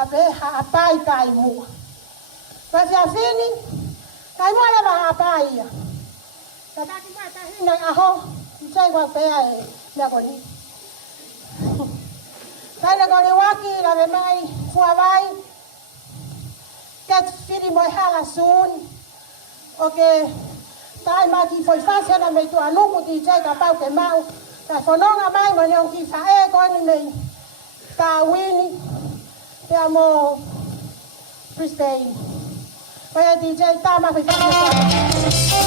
la veja apai kaimua. Kasi afini, kaimua leva apai ia. Tataki mai tahina aho, mchai kwa pea e nyagoni. Kaina kone waki la ve mai fuawai. Ket firi moi hala soon. Okay. Tai maki foi fase na me tu anuku ti chai ka pau ke mau. Ta fononga mai mo nyong ki fa e koni me. Ta wini. Te amo Christine. Kaya ti chai ta ma foi fase.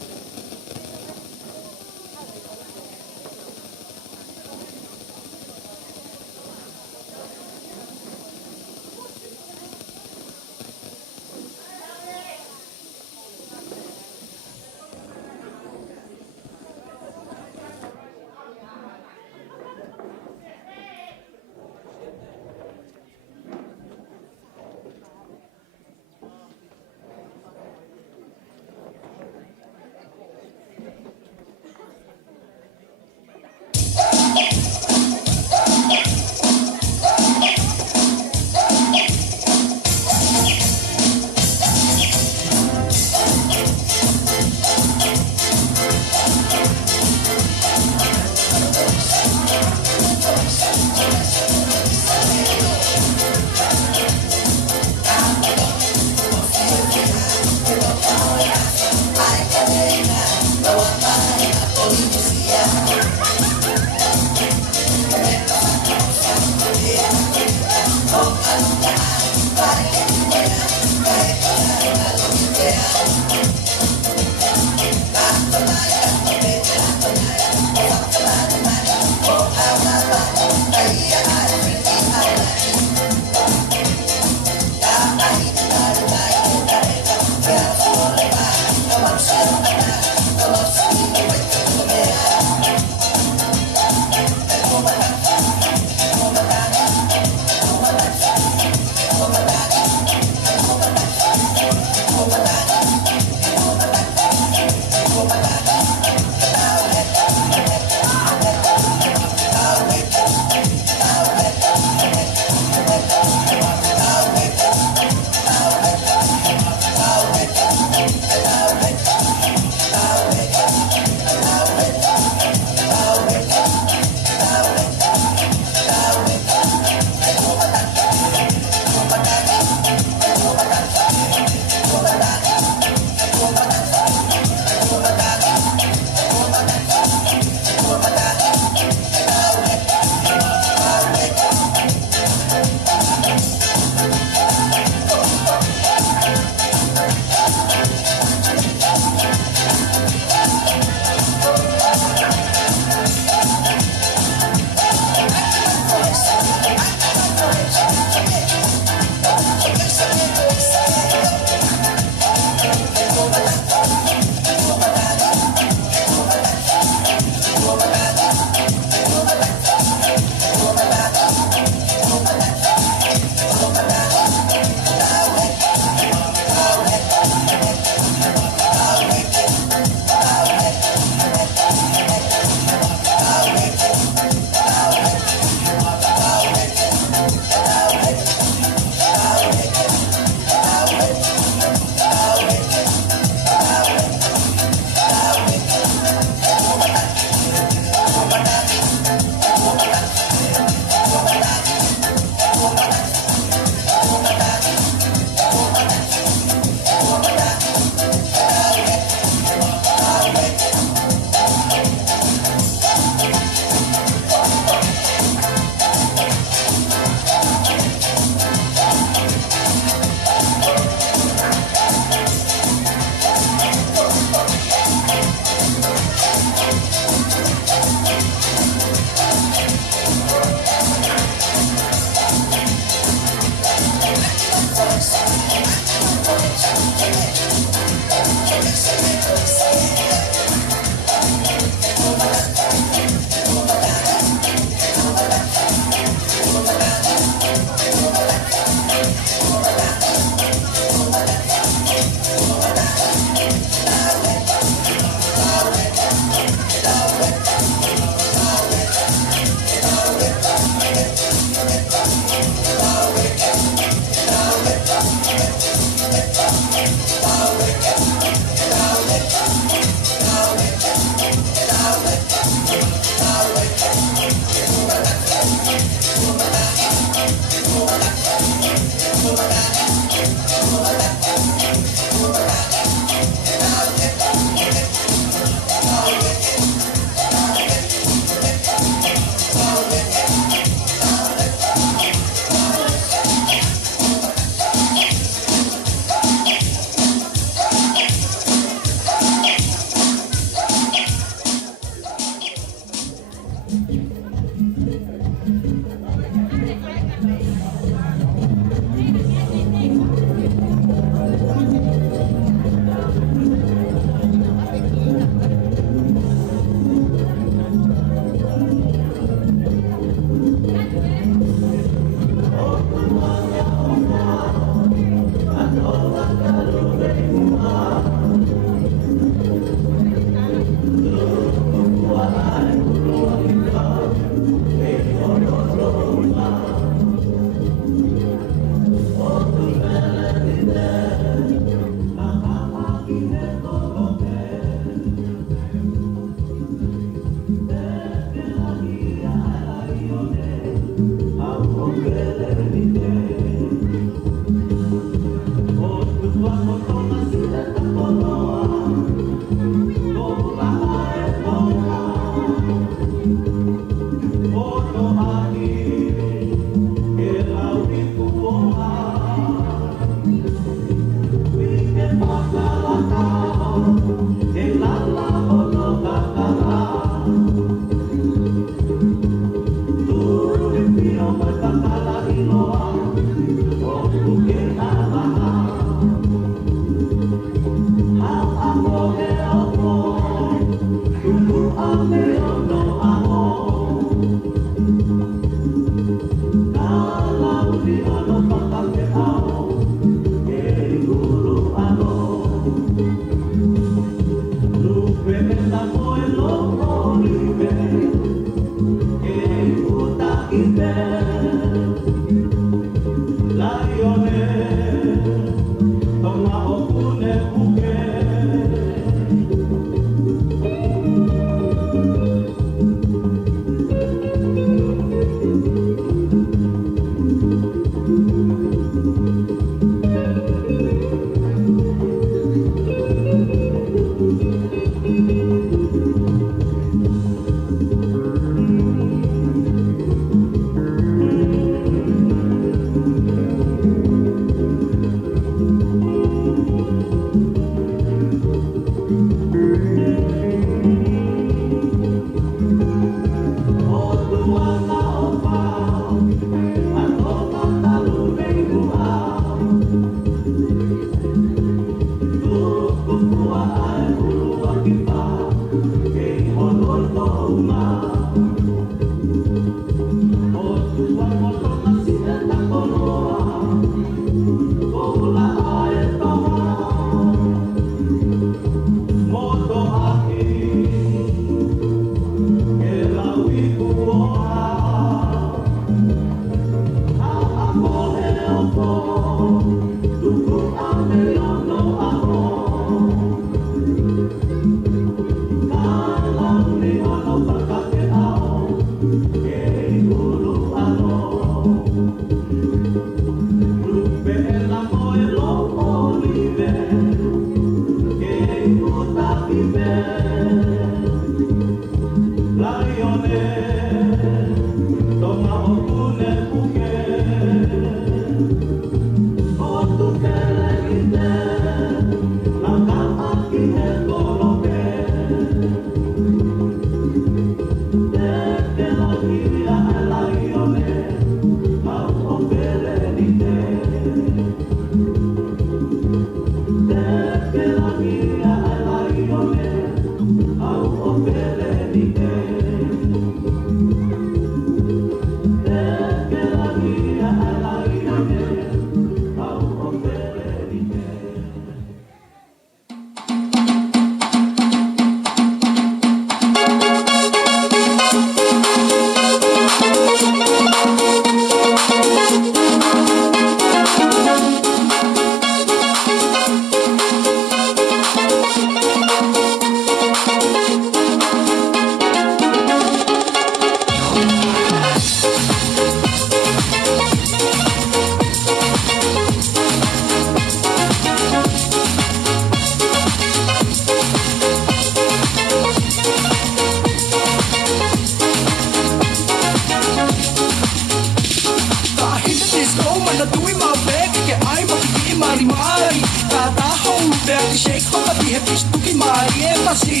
tuwi mau beke ke ai mo ki mari mari kata hou beke shake hopa di he pistu ki mari e pasi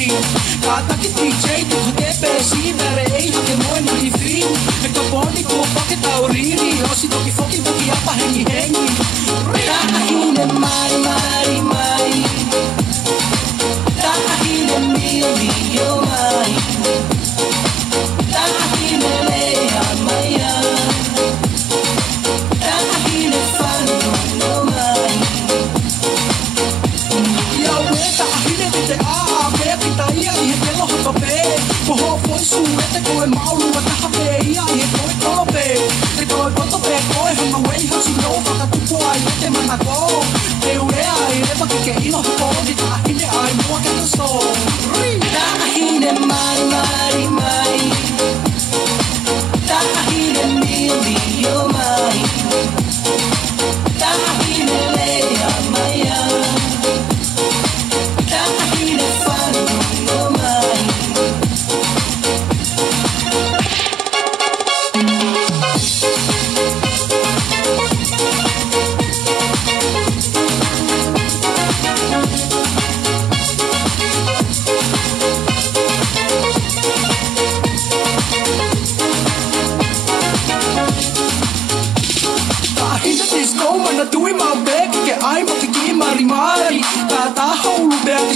kata ki DJ tu ke pesi mere ei ke moi mari fi e ko boni ko pocket auriri o si to ki fucking to ki apa hengi hengi ta hine mari mari mari ta hine mi yo mari ta hine le amaya suete ko e maulu wa taha pe ia e ko e kolope e ko e koto pe ko e hama wei ha si no whaka tupo ai e te mana ko e ue ai e pa ke ino ko di ta hine ai mua ka so ta hine mai mai mai ta hine mi yo mai ta hine le amaya ta hine fanu yo mai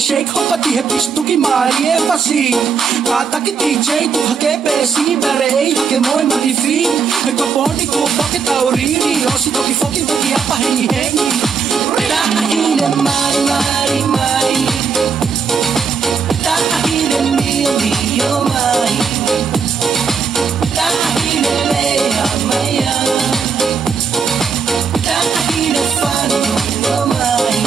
shake hopa di he pistu ki mari e fasi kata ki DJ tu hake pesi mere ei hake moi mari fi e ko boni ko pocket auriri o si to ki fucking to ki apa hengi hengi ta hine mari mari mari ta hine mi yo mari ta hine le amaya ta hine fanu yo mari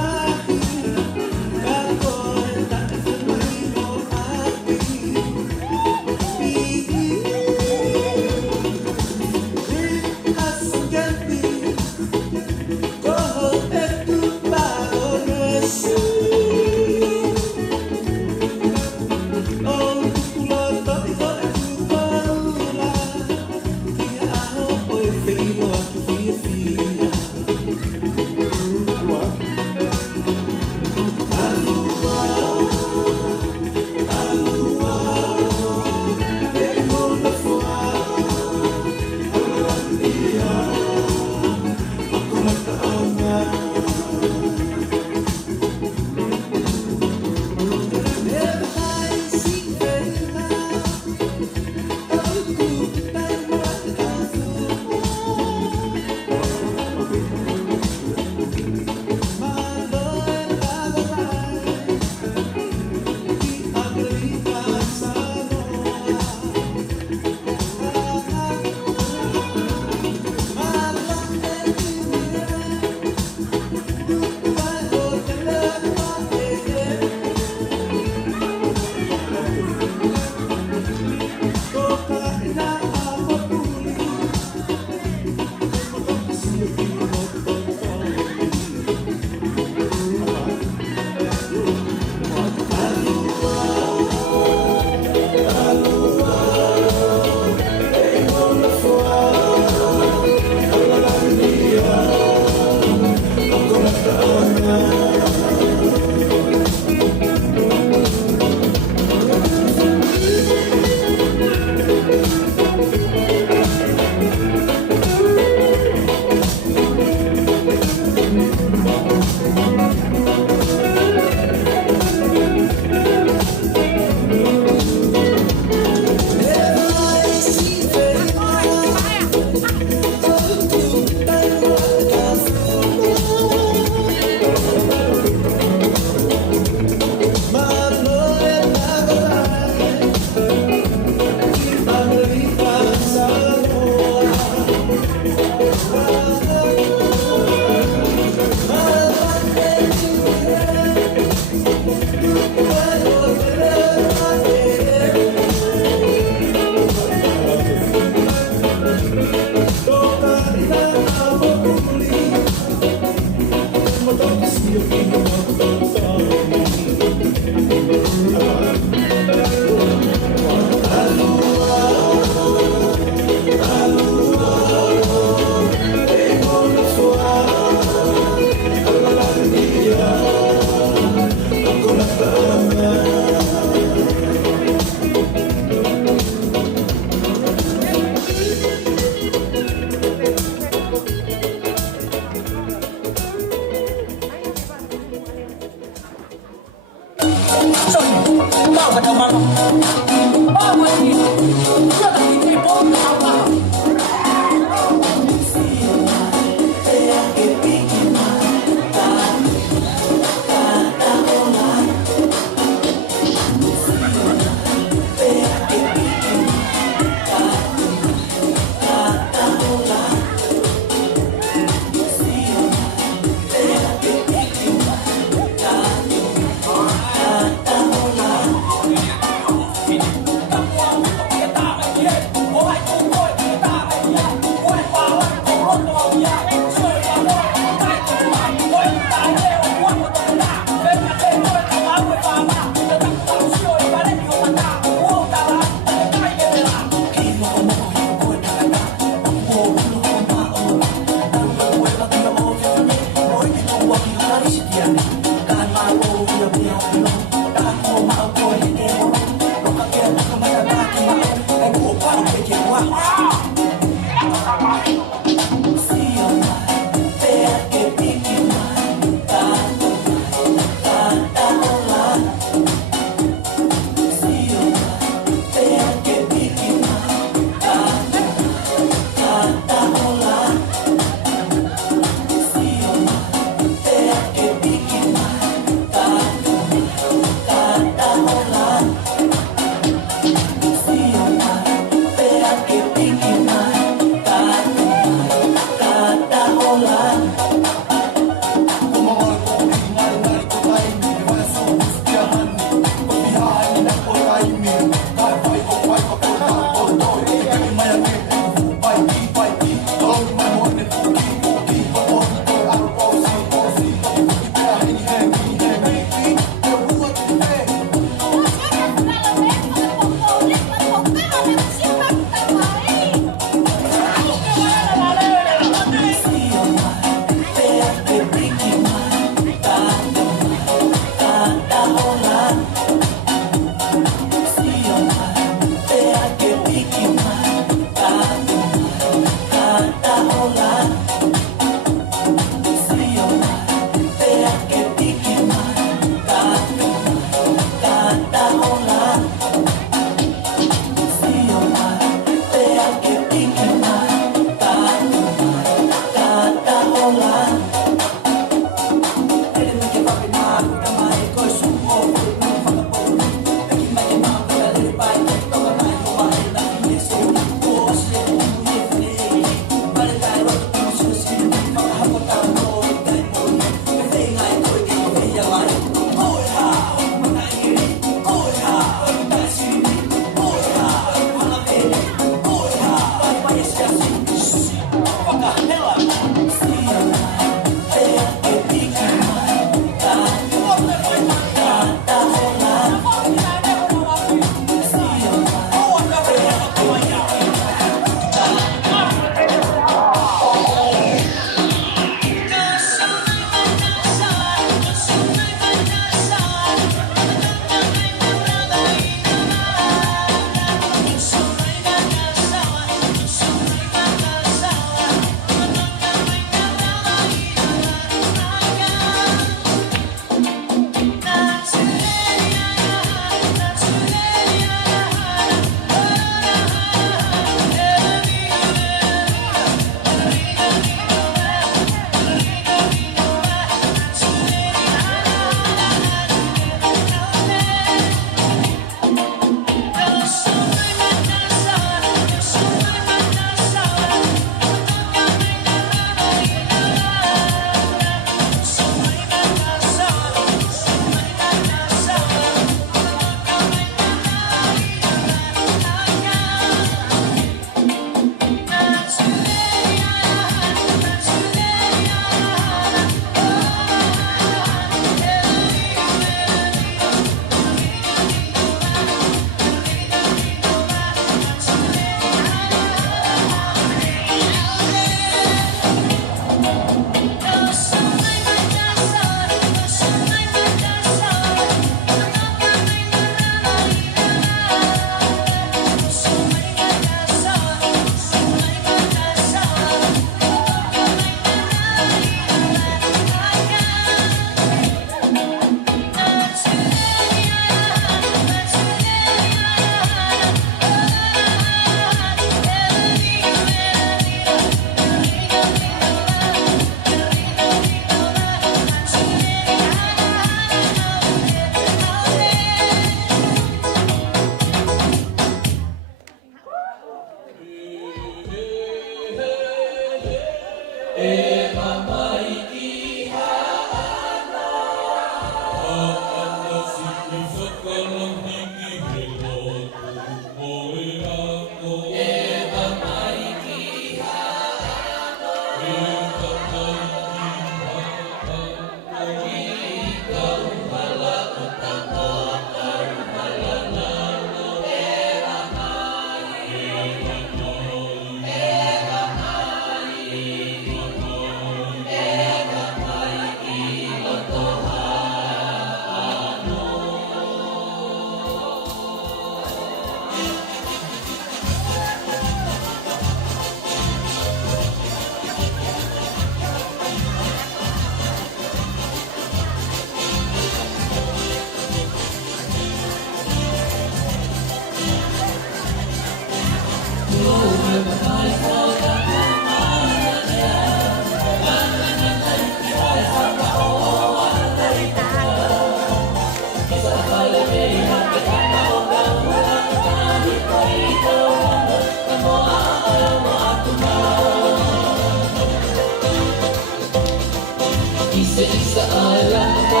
Isa-isa alam ko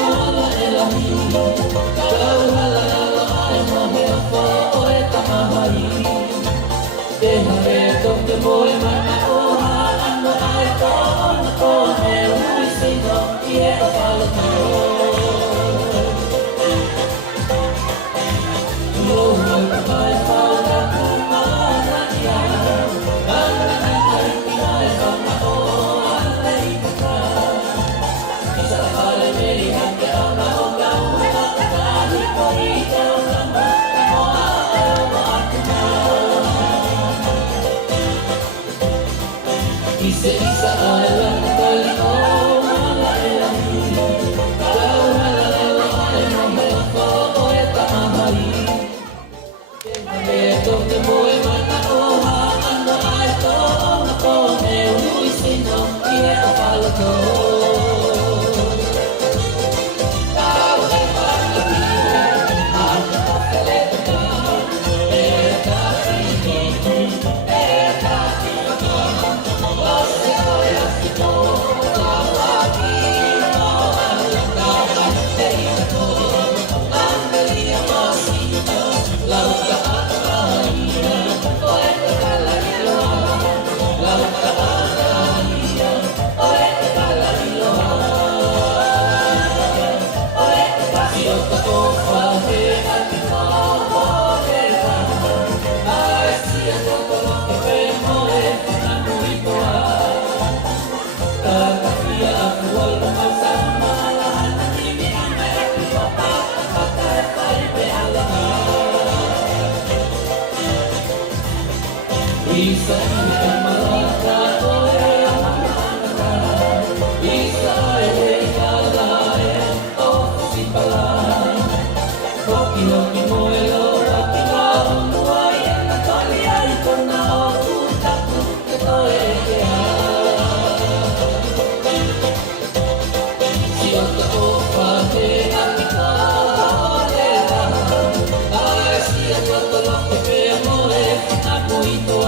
wala elahi Kau halala ay mahirapa o etamahari Dehareto ke boy manaoha Ano ay taon ko Heo isino Ie o palatayo Luhoy pabay paula kumana niya Ang nanay pinay pamaoha Alay pagka Isa pala merihan ke ama o kau Kahit ko ikaw naman Mo ayaw mo ako na Isa-isa alam ko ito Wala elahi Kau halala ay mahirapa o etamahari Ito ke boy manaoha Ano ay taon ako Heo isino Ie o palako Isa ay malaka o Isa ay kalaya o sipalan Hoki-hoki mo elo Pati maong buhay Ang nakaliyay ko na o Tutak ito kaya Siota o pati At ikaw Ay siya ko tolong Kaya mo Ako ito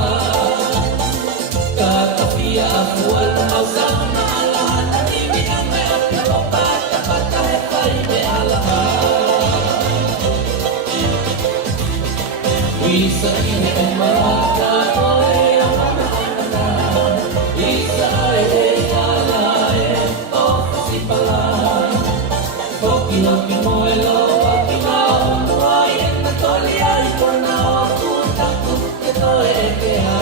Kakapia ako Al-Maw sama lahat Ang ibig ang may apyo Patapat kahit pa'y may alahan Isa ini ang malaka o ang manahanan Isa ay kalayan o kasipalan Hoki-hoki mo elo Pati maong buhay Ang natoliyay ko na o Tutak ito kaya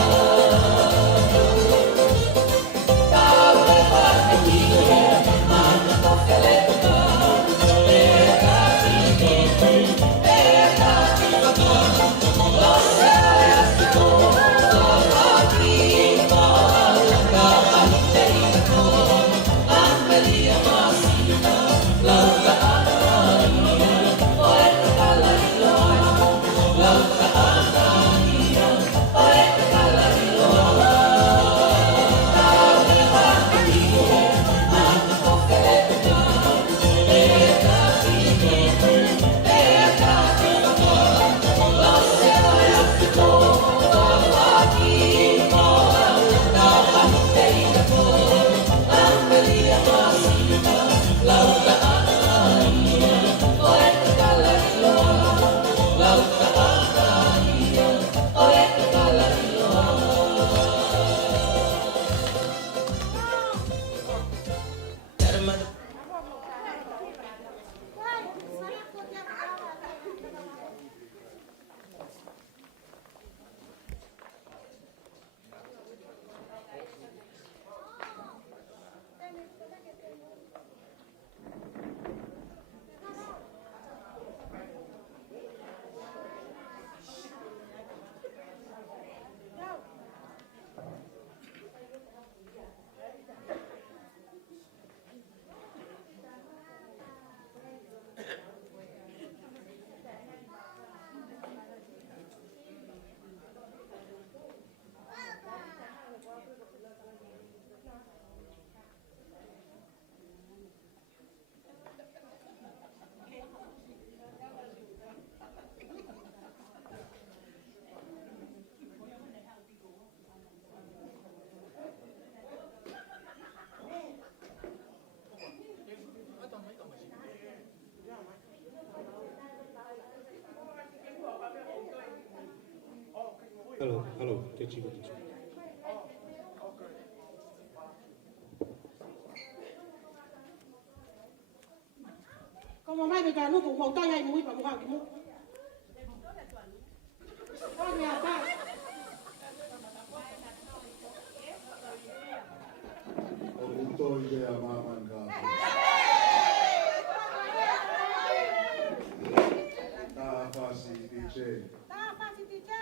te chico te chico. Como mai me kanu ko ko ta yai mui pa mo ka mo. Ko me ata. Oto idea maman ka. Tafasi DJ. Ta fa si ti che.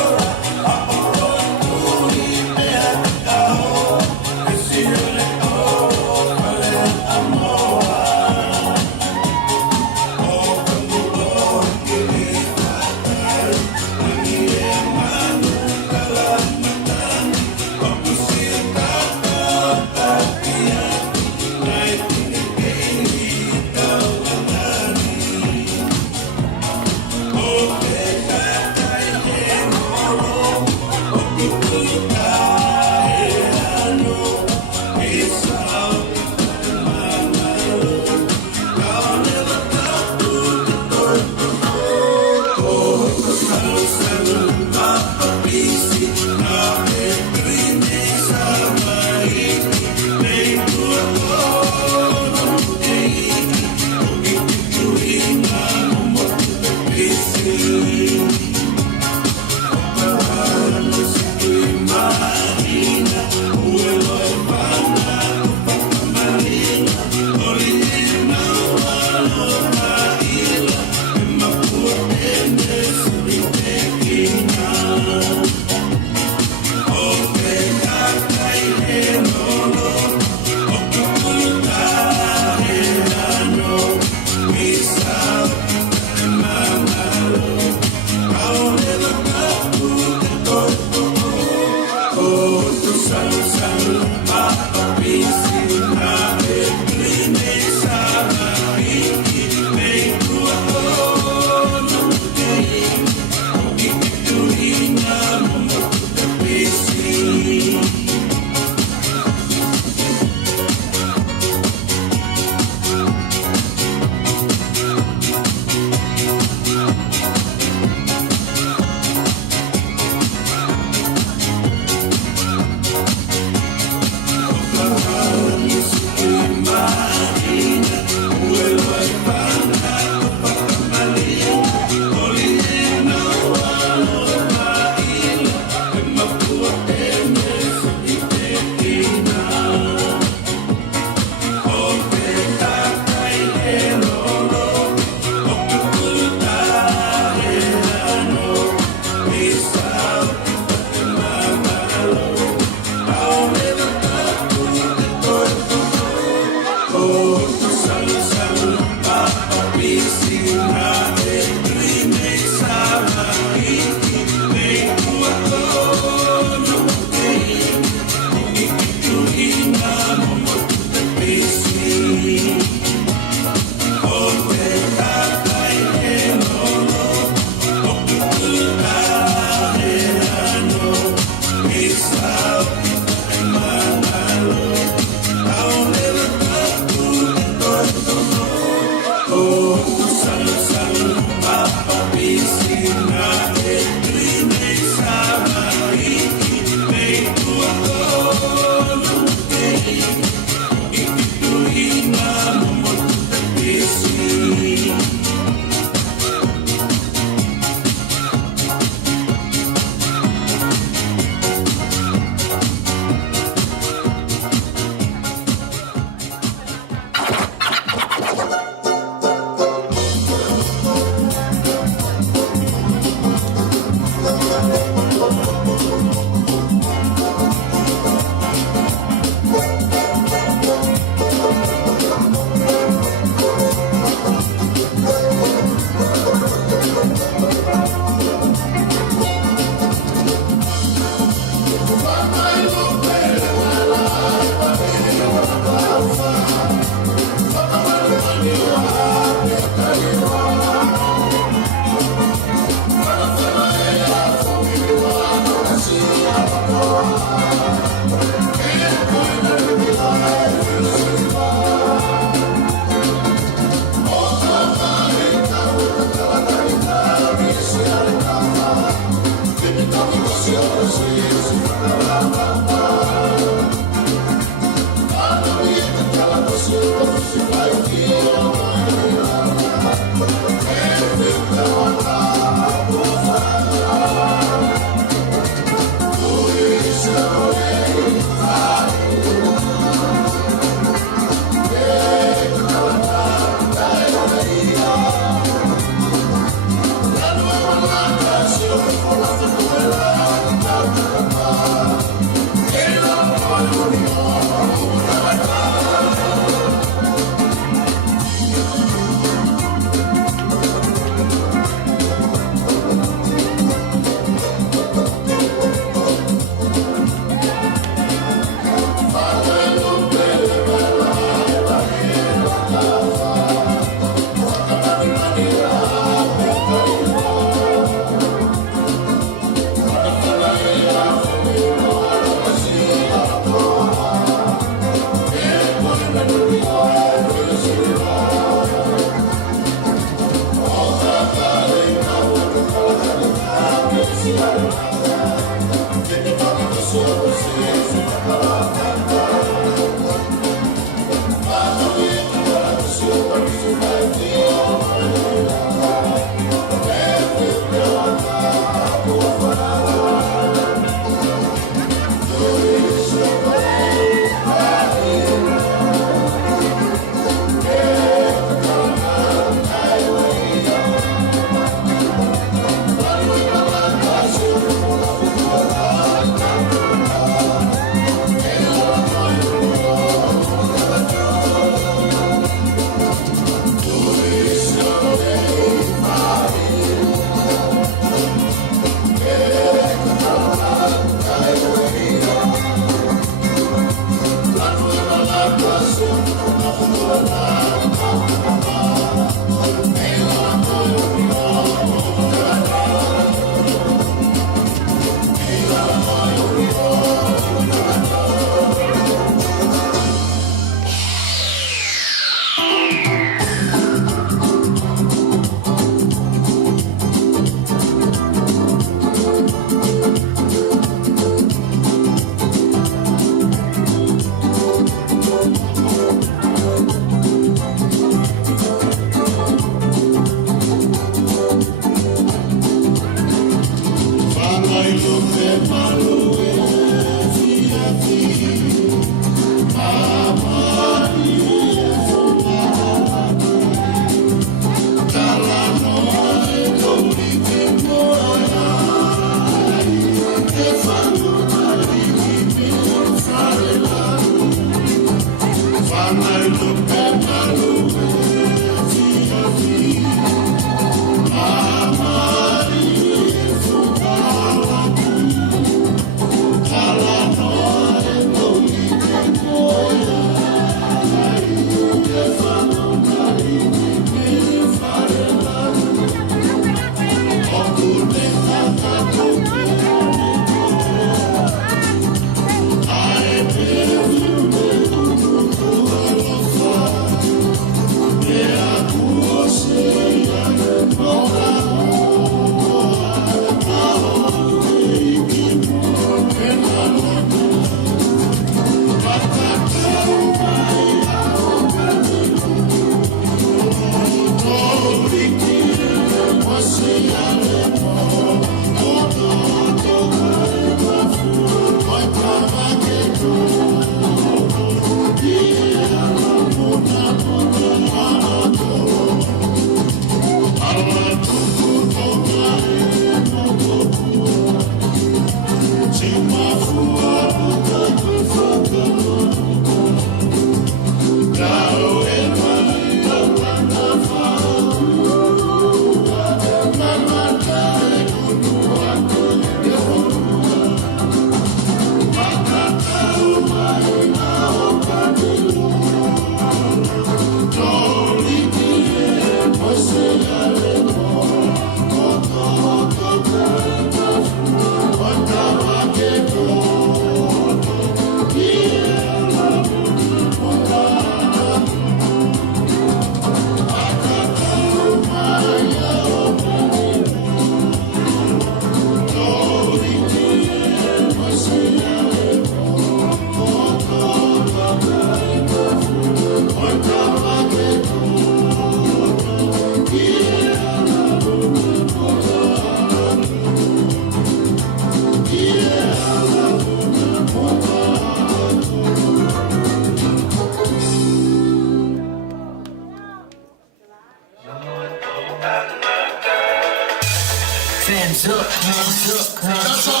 Hands up, hands up, hands up.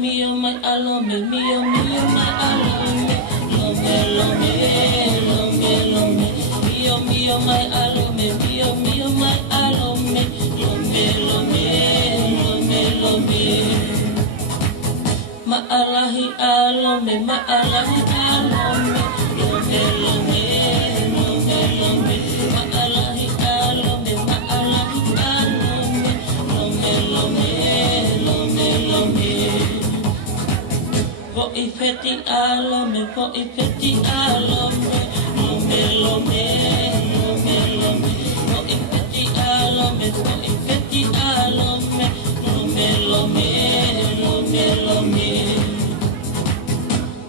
mio mai alome, mio mai alome, lome, lome, lome, lome, mio mai alome, mio mai alome, lome, lome, lome, lome. Maalahi alome, maalahi alome, lome, lome, lome, lome, maalahi alome, maalahi alome, lome, lome, lome, lome. Vo I feti alome, vo I feti alome, lome, lome, lome, lome, vo I feti alome, vo I feti alome, lome, lome, lome, lome.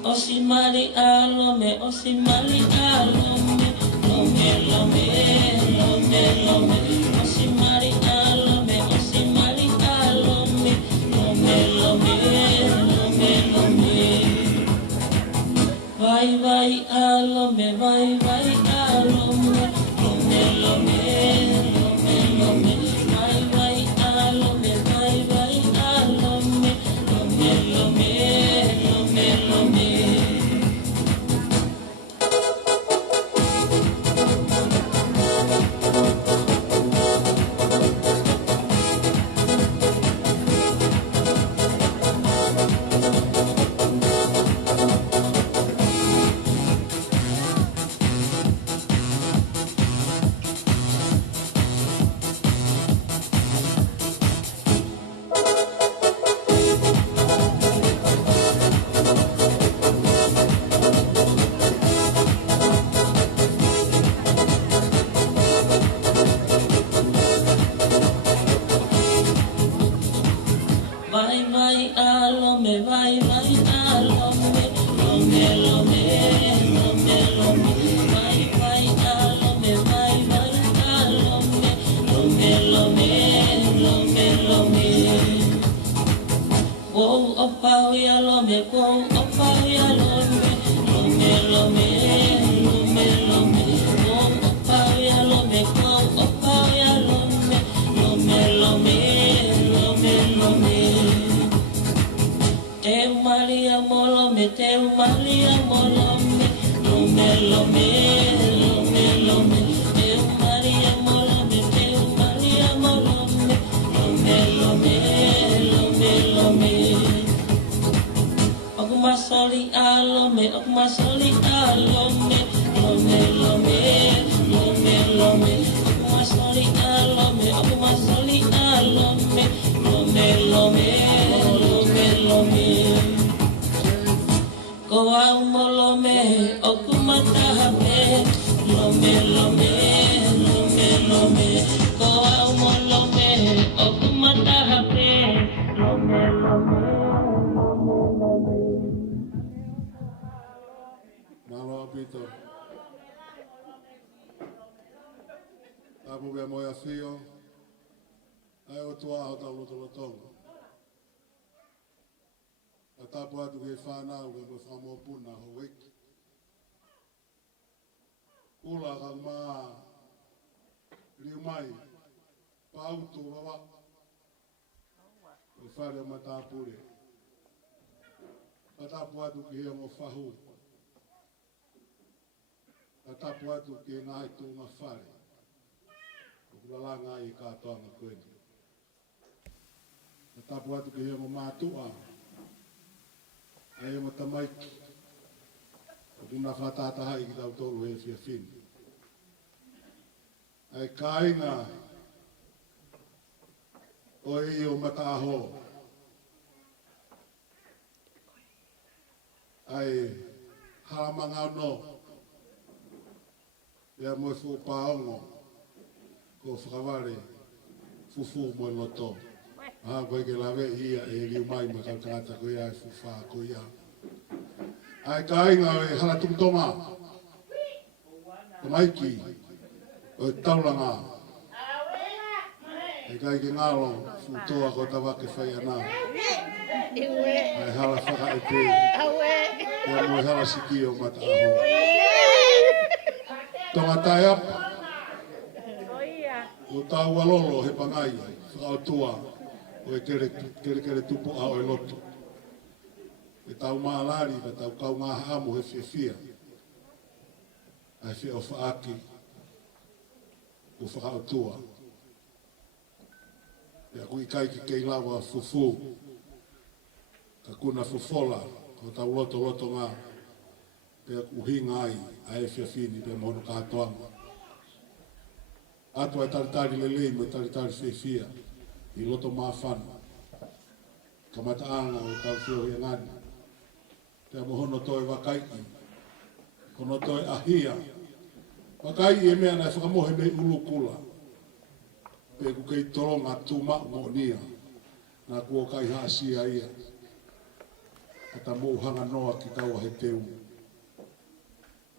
Osimali alome, osimali alome, lome, lome, lome, lome, osimali alome, osimali alome, lome, lome, lome, lome. Vai, vai alome, vai, vai alome, lome, lome, lome, lome, vai, vai alome, vai, vai alome, lome, lome, lome, lome. Vai, vai alome, vai, vai alome, lome, lome, lome, lome, vai, vai alome, vai, vai alome, lome, lome, lome, lome. Wow, opau alome, wow, opau alome, lome, lome, lome, lome, wow, opau alome, wow, opau alome, lome, lome, lome, lome. Teu Maria molome, teu Maria molome, lome, lome, lome, lome, teu Maria molome, teu Maria molome, lome, lome, lome, lome. Ogma soli alome, ogma soli alome, lome, lome, lome, lome, ogma soli alome, ogma soli alome, lome, lome, lome, lome. Koa umolome, okumata habe, lome, lome, lome, lome. Koa umolome, okumata habe, lome, lome, lome, lome. Malo Pito. Tapu vea moja fio. Ai o tua o tau loto tongo. A tapu atu ke whanau ke mo whamo puna ho wiki. Kula ka maa riu mai. Pautu wawa. O whare ma tāpure. A tapu atu ke hea mo whahu. A tapu atu ke ngai tū ma whare. O kulalanga i kātoa na koeni. A tapu atu ke hea mo mātua. Ai mo tamaiki. O kuna whatataha i ki tau tolu he fia whini. Ai kāinga o i o mataaho. Ai haramanga no. Ia mo fu paongo. Ko whakaware fufu mo loto. Ah, koe ke lawe ia e riu mai ma kautangata ko ia e fufa ko ia. Ai kāinga e hala tumtonga. O maiki. O e tauranga. E kai ke ngalo futoa ko tawake whai ana. Ai hala whaka e te. Ia mo e hala siki o mata aho. Tonga tai apa. O tau alolo he pangai. Whakao tua. O e kere tupu a o e lotu. e tau maalari, e tau kau ngā hamu he whiawhia. Ai whia o whaaki, o whakautua. Ia kui kai ki kei lawa fufu, ka kuna fufola, ko tau loto ngā, pia uhinga ai, ai whiawhini, pia mohono kātoanga. Atua e taritari lelei, mo taritari whiawhia, i loto mawhana. Ka mataanga o tau whio hi ngani. Pia mohono toi wakaiki, kono toi ahia. Wakai e mea nai whakamohe mei ulukula. Pe ku kei toronga tuma mo nia. Nā kua kai haasia ia. Kata mou hanga noa ki tau he teu.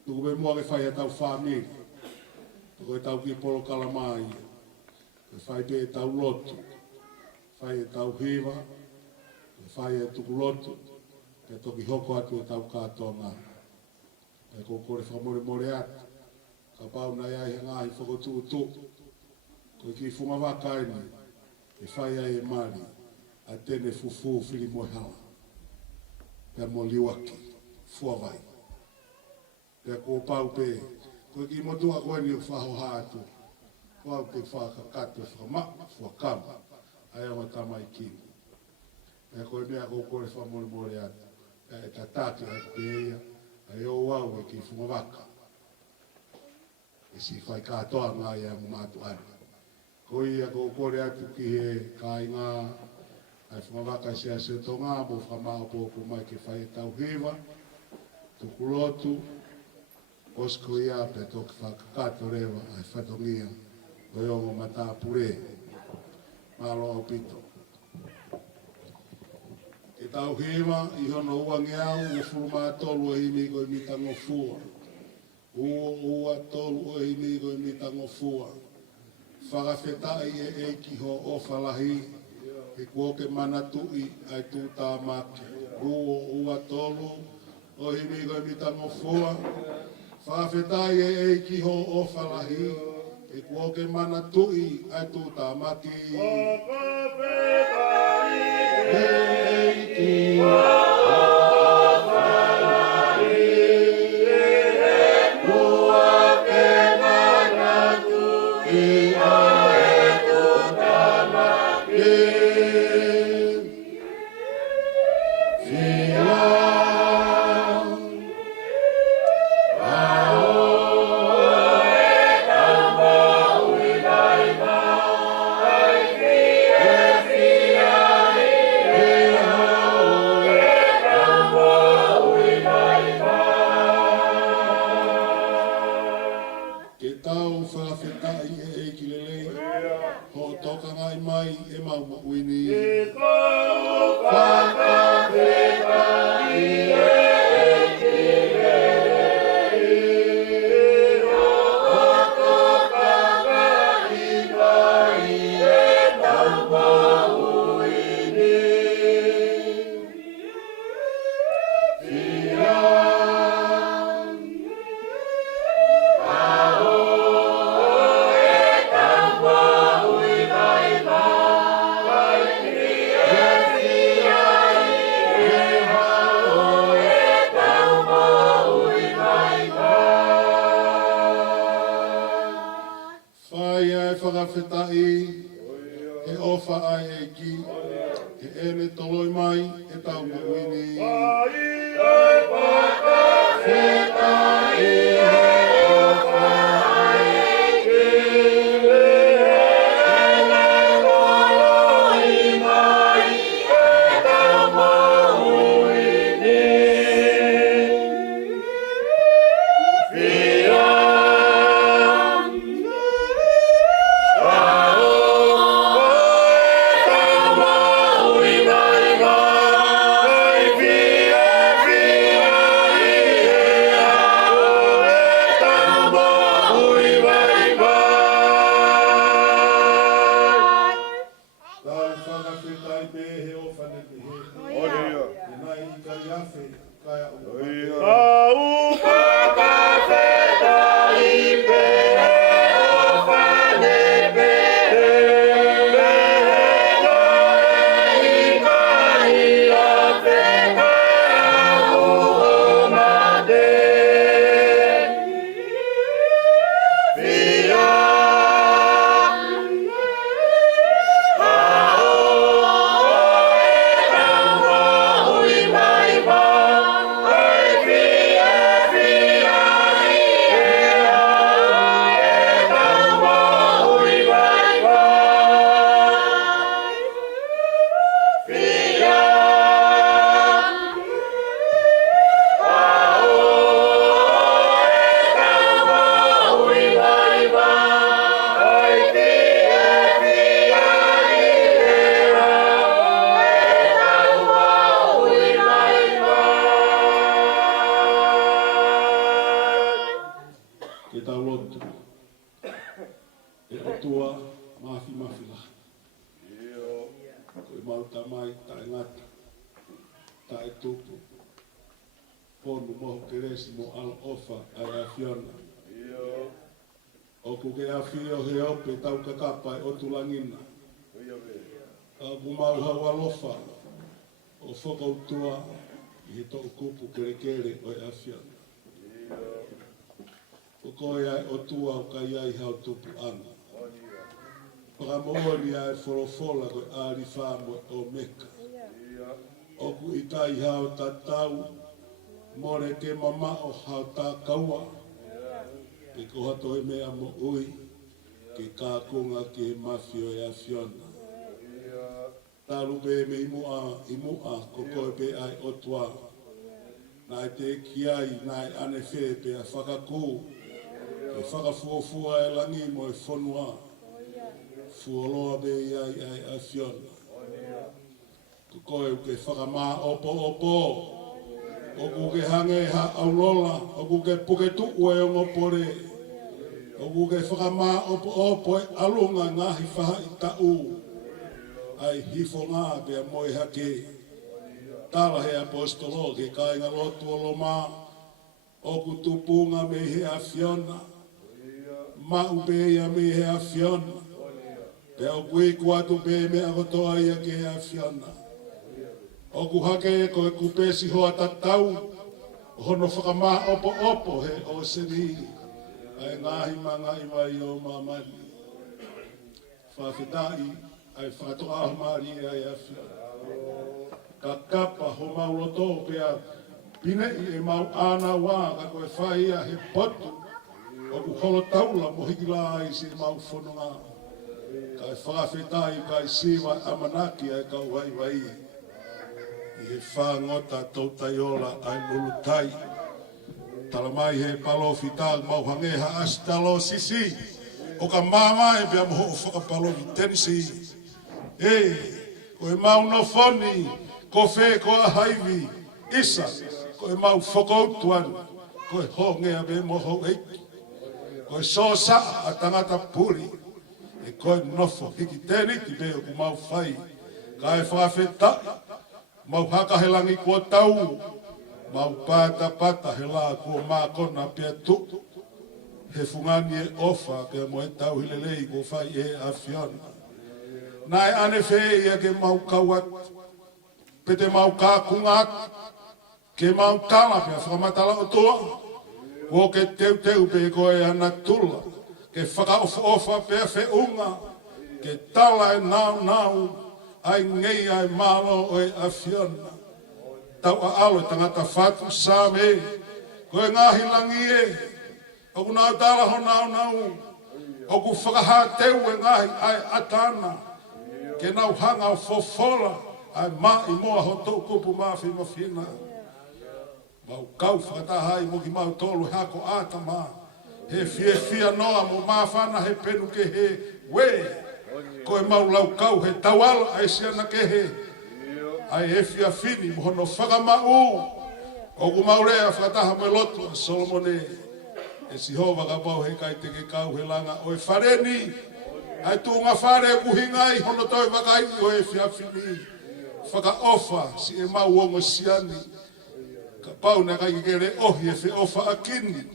Tuku me mua ke whai e tau whamiri. Tuku e tau ki polo kalamai. Ke whai pe e tau lotu. Whai e tau hiva. Ke whai e tuku lotu. Ke toki hoko atu e tau kātonga. Ke kore whamore more atu. Ka pau na iai he ngahi whakotuutu. Koe ki funga wakaini, e whai ai e mari, a tene fufu whiri moe hala. Pea mo liwaki, fua vai. Pea ko pau pe, koe ki motua koe ni o whaho hātu. Pau pe whakakato whakama, fua kama, ai ama tamai kini. Pea koe mea ko kore whamore more atu. Pea e tataki ai pe eia, ai o wau e ki funga waka. E si whai kātoa ngā ia mu mātu ana. Ko ia ko kore atu ki he kai ngā ai whamawaka se a se to ngā mo whamao pōku mai ke whai e tau hiwa, tuku lotu, osko ia pe toki whakakato rewa ai whatongia o iongo mata pure, malo au pito. Ke tau hiwa i hono uangi au o furuma tolu e himi ko i mitango fua. Ua tolu e himi ko i mitango fua. Whakawhetai e ki ho o whalahi, e kua ke manatui ai tū tā maki. Ua tolu, o himi koe mitango fua. Whakawhetai e ki ho o whalahi, e kua ke manatui ai tū tā maki. Whakawhetai e ki ho o whalahi, e kua ke manatui whakawhetai, he ofa ai e ki, he ene toloi mai, e tau mawini. Ai whakawhetai, he ofa ai e ki, he ene toloi mai, e tau mawini. E o tua mafi la. Ko I mau tamai tae ngata. Tae tupu. Ponu moho keresi mo al ofa ai a fiona. O ku ke a fio he ope tau kakapai o tulangina. A ku mau hawa lofa. O foka utua I he tau kupu kere kere o e a fiona. O koe ai o tua o kai ai hao tupu ana. Pakamoori ai folofola koe aari whāmoe o meka. Oku I tai hao tatau, more ke mama o hao tā kaua. Pe kohato e mea mo ui, ke kākunga ke mafio e a fiona. Talu pe me imua, ko koe pe ai o tua. Nai te kiai, nai ane whee pe a whakakū. E whakafuafua e langi mo e whonua. Fuoloa be ai a fiona. Ko koe uke whakamā opo. O ku ke hange ha aulola. O ku ke puke tuku e ongo pore. O ku ke whakamā opo e alunga ngahi whaha I tau. Ai hifo ngā pe a moe hake. Tala he apostolo ke kainga lotu o loma. O ku tupunga me he a fiona. Mau be ia me he a fiona. Pe au kui kuatu pe me akotoa ia ke a fiona. O ku hake e koe kupesi hoa tatau. Hono whakamā opo he o seri. Ai ngahi manga I mai o mamani. Whawhetai ai whakatoa aho maari ai a fiona. Ka kapa ho mauloto pea pine I e mau ana wā ka koe whaia he potu. O ku holo taula mo hikila ai si mau whanunga. Kai whawhetai kai siwa amanaki ai kau wai. I he whangota tau taiola ai lulutai. Tala mai he palofi tal mau hangeha astalo sisi. O ka mama e bea moho o whakapalofi tenisi. Koe mau no foni, ko whē ko a haivi. Isa, koe mau whakautuan. Koe hongea be moho eiki. Koe so saa a tangata puri. E koe nofo hiki tēni ti be o ku mau whai. Kai whawhetai. Mau haka he langi kua tau. Mau pata he la kua mākona pia tu. He fungani e ofa ke mo e tau hilelei kua whai e a fiona. Nai ane whee ia ke mau kauat. Pete mau kākungat. Ke mau tala pia whakamatala o toa. Ko ke teu pe koe ana tula. Ke whakaofa pia whiunga. Ke tala e nau. Ai ngei ai malo o e a fiona. Tau a alo e tangata whatu sāme. Koe ngahi langi e. Oku nau tala ho nau. Oku whakaha teu e ngahi ai atana. Ke nau hanga o fofola. Ai ma I moa ho tau kupu mawhi mawhina. Mau kau whakataha I moki mau tolu hako atama. He fia noa mo mawhana he penu ke he we. Koe mau lau kau he tawala ai siana ke he. Ai he fia fini mo hono whakamau. O ku mau rea whakataha me lotu a Solomone. E si hova ka pau he kai teke kau he langa o e whareni. Ai tu ngā whare kuhingai hono toi wakai o e fia fini. Whaka ofa si e mau ongo siani. Ka pau na kai kere ohi e whi ofa akini.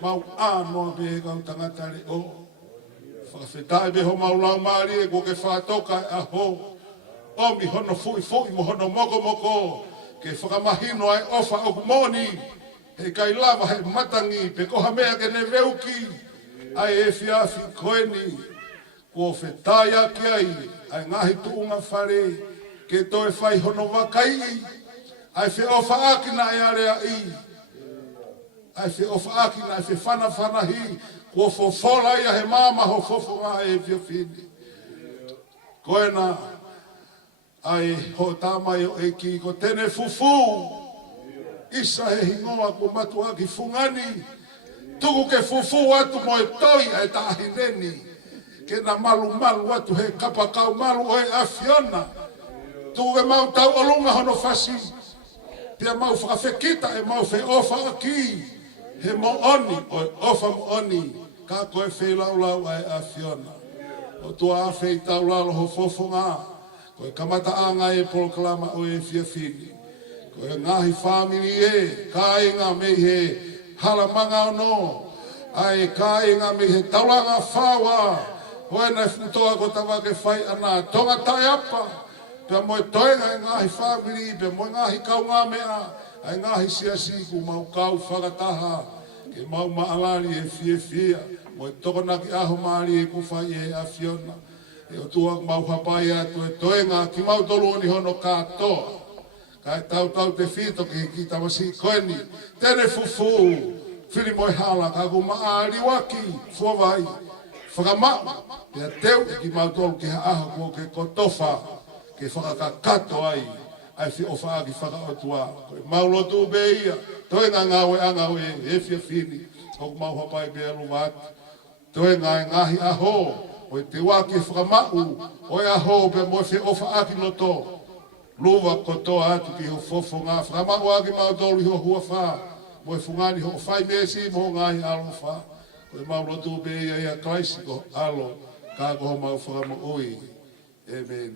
Mau ānoa be kau tangatare o. Whakawhetai beho mau lau maari e ko ke whātoka e aho. O mi hono fui mo hono moko. Ke whakamahino ai ofa o kumoni. He kai lava he matangi pe koha mea ke ne veuki. Ai e fiafi koeni. Ko whetai aki ai. Ai ngahi tuunga whare. Ke toi whai hono wakai. Ai whi ofa akina e area I. Ai whi ofa akina, ai whi whana hi. Ko fofola ia he mama ho fofo ngā e fio fini. Koena, ai ho tamai o eki ko tene fufu. Isa he hingoa ko matu aki fungani. Tuku ke fufu atu mo e toi ai tahireni. Ke na malu atu he kapakau malu o e afiona. Tuku ke mau tau olunga hono fasi. Pia mau whakawhekita e mau whe ofa aki. He mo oni, o ofa mo oni. ka koe whei lau ai a Fiona. O tua a whei tau lalo ho fofo ngā. Koe kamata anga e polokalama o e Fiafini. Koe ngahi whamini e, ka inga me he halamanga o no. Ai ka inga me he taulanga whawa. Hoe nei futoa ko tawa ke whai ana tonga tai apa. Pea moe toenga e ngahi whamini, pea moe ngahi kau ngā mea. Ai ngahi siasi ku mau kau whakataha. Ke mau maalari e fia. Moe tokona ki aho maari e ku whai e a Fiona. E o tua mau hapai atu e toenga ki mau tolu ni hono katoa. Kai tau te fito ki tawasi koeni. Tene fufu. Whiri moe hala ka ku maari waki. Fuawai. Whakamau. Pea teu ki mau tolu ki aho kua ke kotofa. Ke whakakato ai. Ai fi ofa aki whakaotua. Koe mau lotu beia. Toenga ngawe angawe e Fiafini. Hoku mau hapai bea lumat. Toenga e ngahi aho. Oe te waki whakamau. Oe aho pe moe fi ofa aki loto. Luwa kotoa atu ki ho fofo ngā. Whakamau aki mau tolu ho hua wha. Moe fungani ho whai mesi mo ngahi alo wha. Koe mau lotu beia ia klaisiko alo. Ka koho mau whakamau oi. Amen.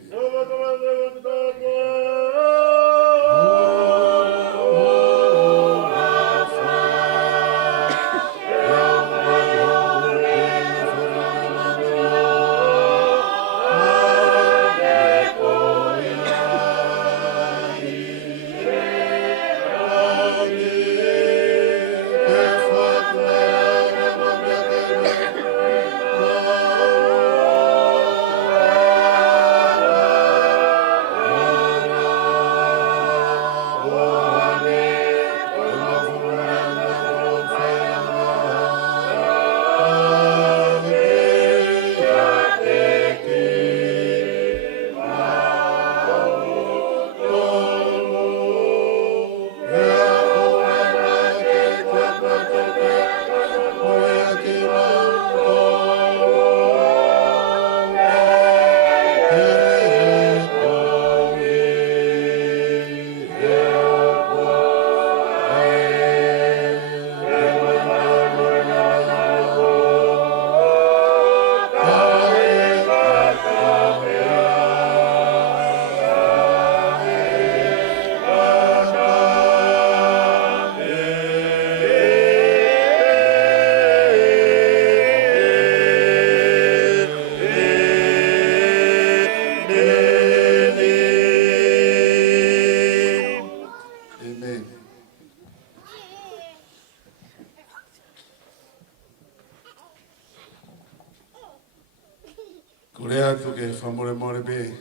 Korea tu ke whamore more be.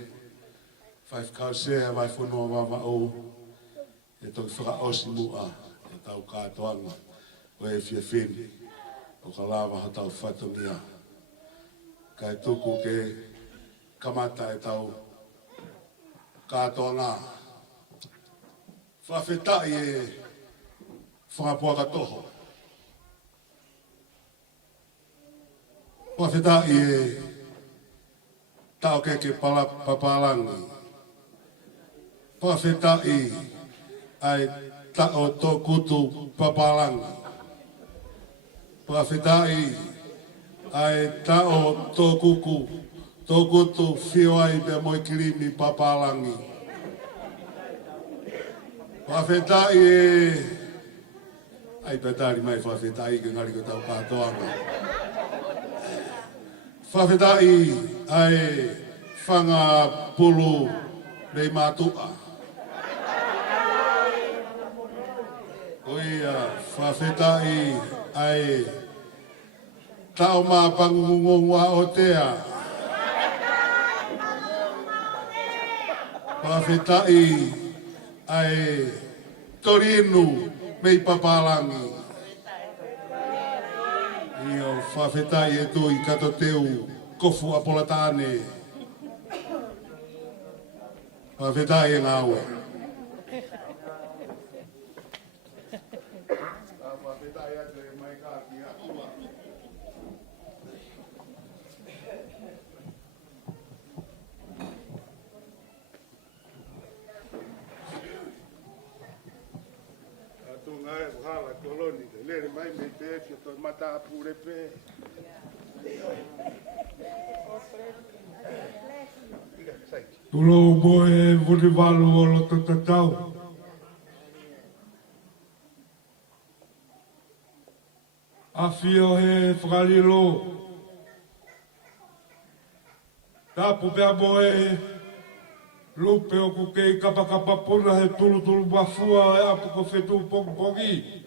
Whai whakausea vai whunua wawa o. E toki whakaosi mua. E tau kātoanga. O e Fiafini. O ka lawa ha tau whatungia. Kai tuku ke kamata e tau kātoanga. Whawhetai e whakapuaka toho. Whawhetai e tau ke papalangi. Whawhetai ai tau tō kutu papalangi. Whawhetai ai tau tō kuku, tō kutu whioai pe moi kirimi papalangi. Whawhetai e ai petari mai whawhetai ke ngari ko tau kātoanga. Whawhetai ai whanga pulu rei mātua. Oia, whawhetai ai tau mā pangungunga o tea. Whawhetai ai torinu mei papalangi. Io whawhetai e tui kato teu kofu apolatane. Whawhetai e ngāwe. Whawhetai atu e mai kāti atua. Atu ngai whala koloni te lere mai me te ki to mata apure pe. Tulo boe vuri walu o lo tatatau. A fio he whakarilo. Tapu pia boe lupe o kukei kapakapa puna he tulu tulu bafua e apu ko whetu pong pongi.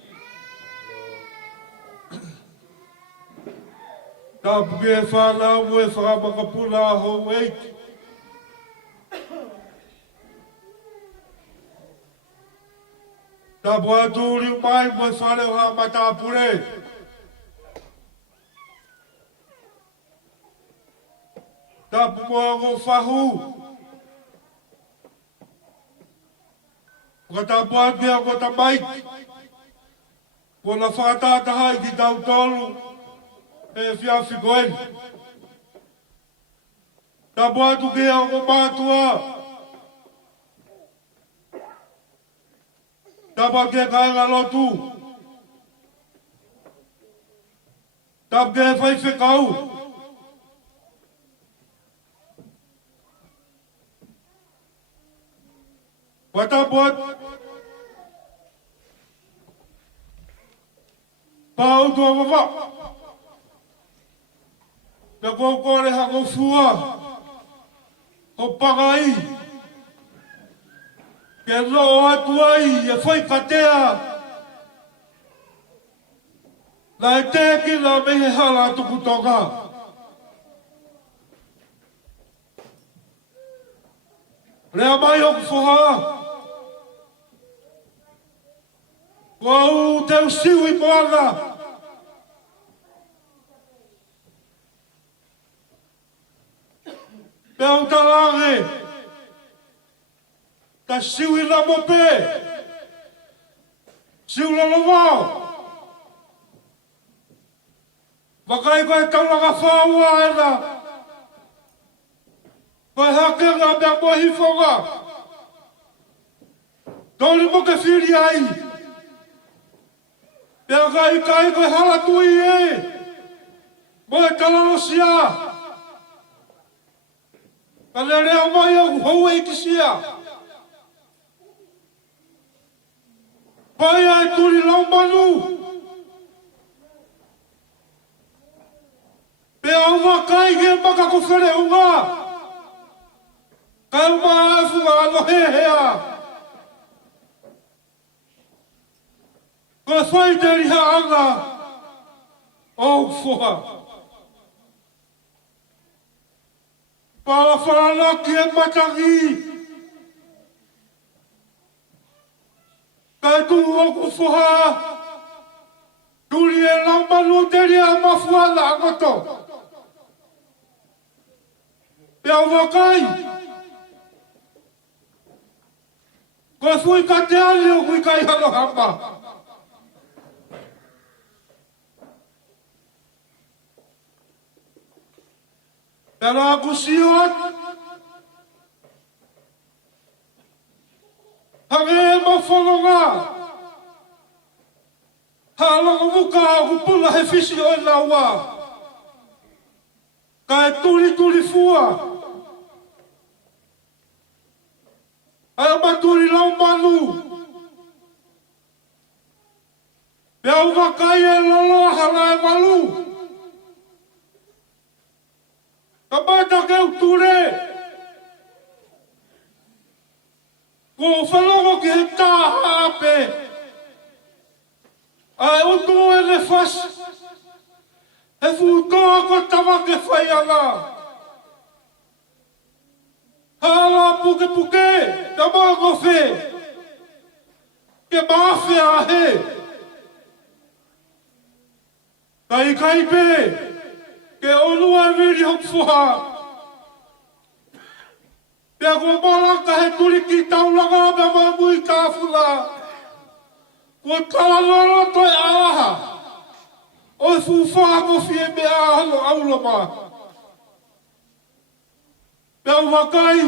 Tapu ki e whanau e whakamaka a home eiti. Tapu atu riu mai mo e whare o ha matapure. Tapu mo a ngo whahu. Katapu atu a ngo tamaiki. Ko na whakatataha i ki tau tolu. E whiawhi koen. Tapu atu ki a ngo mātua. Tapu ke kaenga lotu. Tapu ke whai whekau. Watapot pau tua mama na kore hako fua o pagai ke lo atu ai e foi katea la e te ki la mehe hala tuku toka rea mai o kufoha Wau teu siwi moana. Peo talange. Ta siwi la mope. Siwi la lavao. Wakai koe taulanga whaua ena. Koe hake ngā mea mohi whonga. Tōni moke whiri ai. Pea kai koe hala tui e. Moe talano sia. Ka le reo mai au hou e kisia. Pai ai turi lau manu. Pea uma kai ke maka ko where unga. Kai uma ai funga ano hea. Ko whai te riha anga o whoha. Pala whanaki e matangi. Kai tu o ku whoha. Turi e lamanu te ria mafuana angato. Pea wakai. Ko fui ka te ale o kui kai hano hamba. Pero aku siot. Hange ma whanonga. Halanga muka aku pula he fisi o e laua. Ka e turi fua. Ai ma turi lau manu. Pea umakai e lolo hala e malu. Kamata ke uture. Ko whanongo ki he taha ape. Ai utu e le fas. He futoa ko tawa ke whai anga. Hala puke. Tama ko whe. Ke mawhi a he. Kai pe. Ke onua e miri hok whoha. Pea ko malaka he turi ki taulanga me mamui ka whula. Ko talalolo toi alaha. O fuwha ko fie me ahalo aulama. Pea wakai.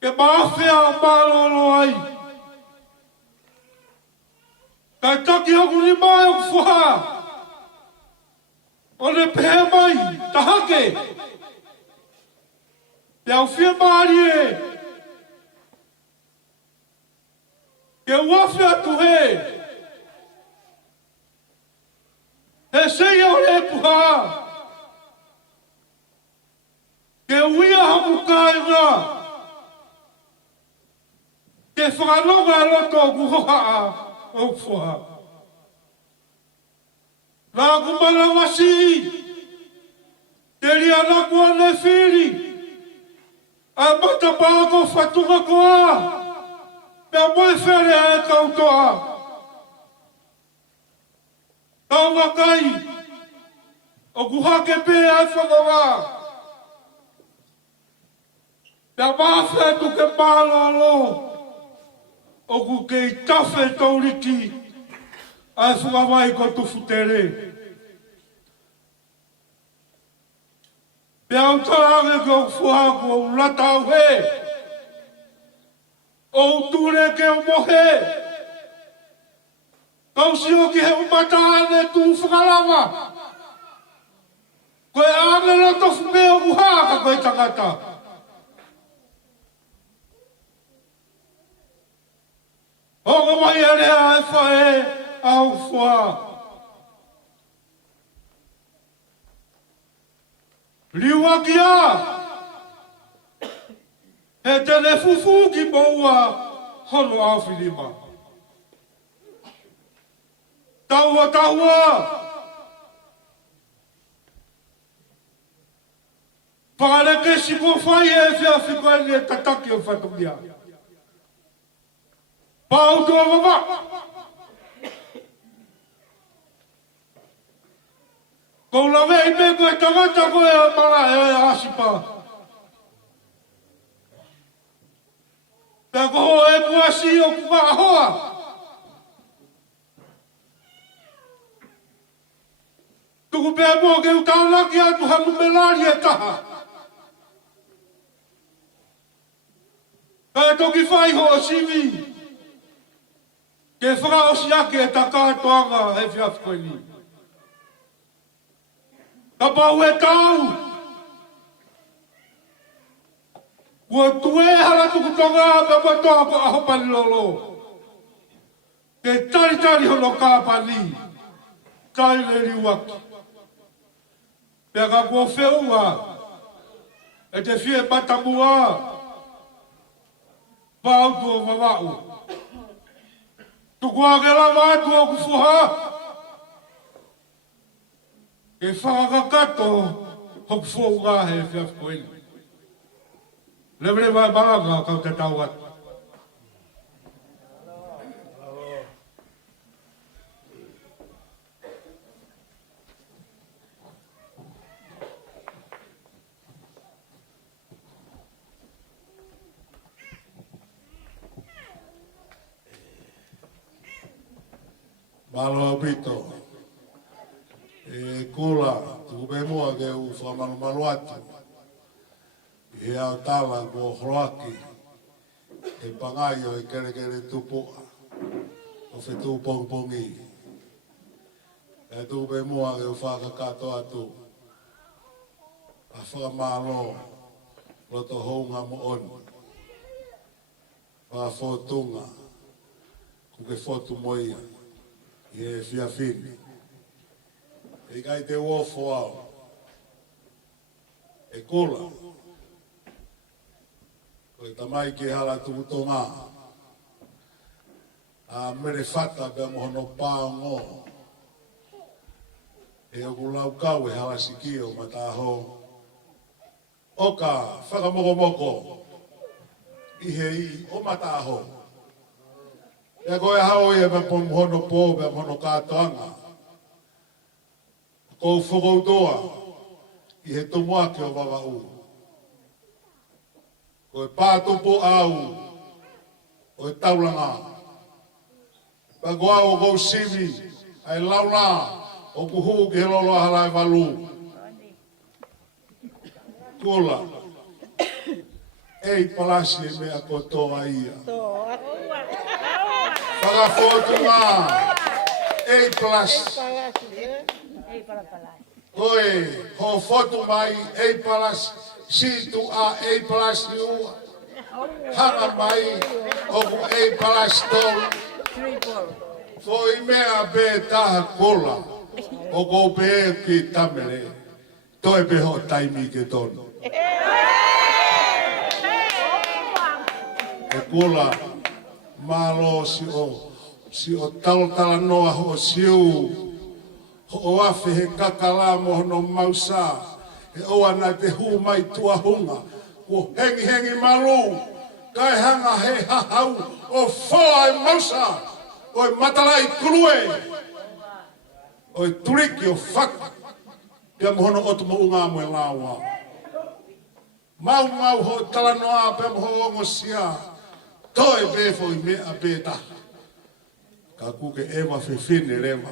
Ke mawhea malolo ai. Kai taki hoku ni mai hok whoha. O le pehe mai, tahake. Pea fia maari e. Ke wafi atu he. He sei o le puha. Ke uia hamukai ngā. Ke whanonga loto guhoha o fuha. Nā kumana wasi. Te ria nakua ne whiri. A mata pāko whatunga koa. Pea moe where e kautoa. Taunga kai. O guhake pē ai whakawa. Pea mawhia tu ke mālalo. O ku kei tawhe tauriki. Ai whakawai ko tufu tere. Pea utarange ko fuhaku o ratau he. O ture ke o mohe. Kausio ki he umata ane tu whakalama. Koe ane tofu me o muhaka koe takata. Hoka mai area e whae au wha. Liua ki a. He tene fufu ki moua hono au whilima. Taua taua. Pare ke si ko whai e whia whikoe e tataki o whatumia. Pau tua mama. Ko la vei me koe tangata koe a mara e asipa. Pea koho e kuasi o kuka ahoa. Tuku pea mua ke utaunaki atu hanu melari e taha. Pea toki whai ho o sivi. Ke whakaosi ake e takatoanga he whiawhikoe ni. Ka pau e tau. Kua tue hala tuku tonga pe matoa ko aho pani lolo. Ke tari hono ka pani. Tari le riwaki. Pea ka kua wheua. E te whie matamua. Pau tua mamau. Tuku ake lava atu o kufuha. Ke whakakato hoku whonga he whiawhikoe ni. Levere vai baranga kau te tau atu. Malo apito. E kola, tuku pe mua ke u whamanu malu atu. He au tala ko hroaki. E pangai o e kere tupoa. O whetu pongpongi. E tuku pe mua ke u whakakato atu. A whakamalo. Roto hounga mo onu. Whafotunga. Kuke fotu moia. Ie fia fini. E kai te uofo au. E kola. Koe tamai ke hala tukutonga. A mere fata pe mohono pāngo. E oku lau kau e hala sikio mataho. Oka, whakamoko. Ihe I o mataho. E koe hao e me mohono pō pe mohono kātoanga. Ko whakautoa I he tomoake o wawau. Ko e pātopo au o e taulanga. Pa koa o kou sivi ai launa o kuhu ki he lolo halai walu. Kola. Ei palasi e mea kotoa ia. Whakafotunga. Ei palasi. Koe, ho fotu mai, ei palas, Si tu a e palasi ua. Hanga mai o ku e palasi tolu. Foi mea be taha kola. O ko be ki tamere. Toi be ho taimi ke tonu. E kola malo si o tala noa ho siu. Ho afe he kakala mo no mausa. E oa na te hu mai tua hunga. O hengi malu. Kai hanga he hahau o foa e mausa. O e matalai kurue. O e turiki o whaka. Pia mohono otu mo unga mo e lawa. Mau ho tala noa pia moho ongo sia. Toi befo i mea beta. Ka kuke ewa fefine rewa.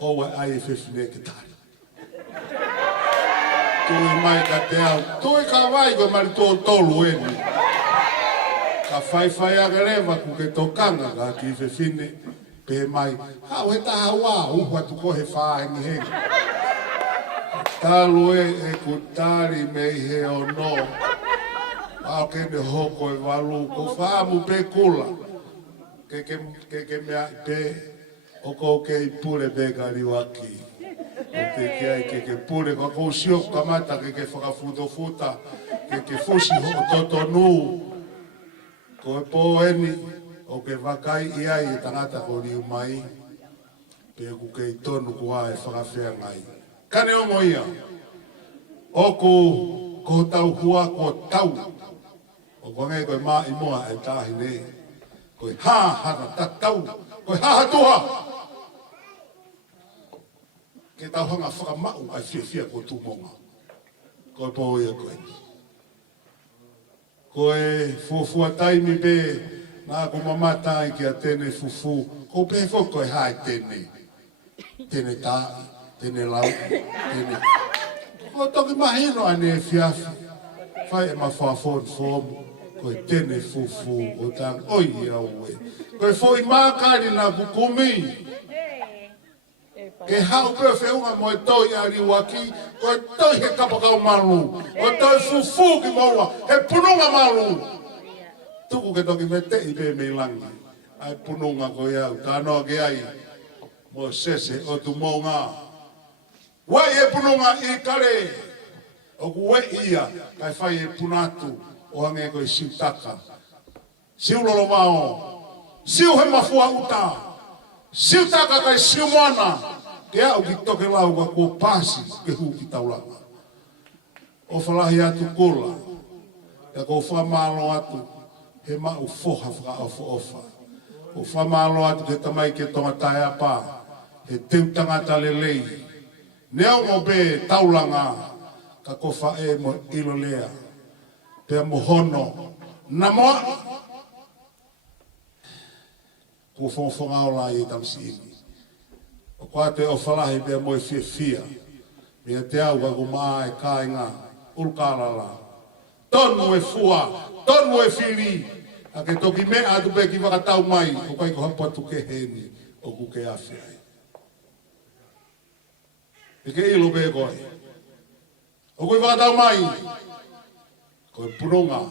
Owa ai fefine ke tari. Toi mai ka te au. Toi ka wai ko mari tō tolu eni. Ka whai agarewa kuke tokanga ka ki fefine. Pe mai. Hau he taha wā. Uhu atu ko he whāhengi hengi. Talu e kutari mei he o no. Ao kene hoko e walu. Ko whaamu pe kula. Ke mea i pe. O ko ke i pure bega riwaki. O te kia ke pure ko ko sio kamata ke whakafuta. Ke fusi ho toto nu. Ko e po eni. O ke wakai ia i tangata ko riu mai. Pe ku ke i tonu kua e whakawhea ngai. Kane o moia. O ko tau hua ko tau. O ko ngai koe maa i moa e tahi ne. Koe hana tatau. Koe hahatuha. Ke tau hanga whakamau ai whiawhia ko tūmonga. Koe pōia koe. Koe fufua taimi be, nā ko mamatai ki a tēne fufu. Ko pe whoko e hae tēne. Tēne tāi, tēne lau, tēne. Ko toki mahino ane e whiawhi. Whai e mawhawhon whomu. Koe tēne fufu o tāng oi au e. Koe fōi mākari nā kukumi. Ke hau pe whiunga mo e toi a riwaki, ko e toi he kapakau malu, o toi fufu ki maua, he pununga malu. Tuku ke toki me te i pe me langi, ai pununga ko iau, tānoa ke ai, mo sese o tu maunga. Wai e pununga i kare, o ku we ia, kai whai e punatu, o hange ko i siutaka. Siu lolo mao, siu he mafua uta, siutaka kai siu moana. Ke au ki toke lau ka kua pasi ke hu ki taulanga. O whalahi atu kola, ya ko whamalo atu, he mau foha whaka ofa. O whamalo atu ke tamai ke tonga tae apa, he teu tangata lelei. Neo mo be taulanga, ka ko whae mo ilo lea, pea mo hono, na moa, ko whonga o la i tamsi ini. O kua te o whalahi mea moe whiawhia. Mea te au ka kumaa e kāinga ulkārala. Tonu e fua, tonu e whiri. A ke toki mea atu pe ki whakatau mai. O kai ko hapa tu ke heni o ku ke awhiai. E ke ilo pe koe. O kui whakatau mai. Koe punonga.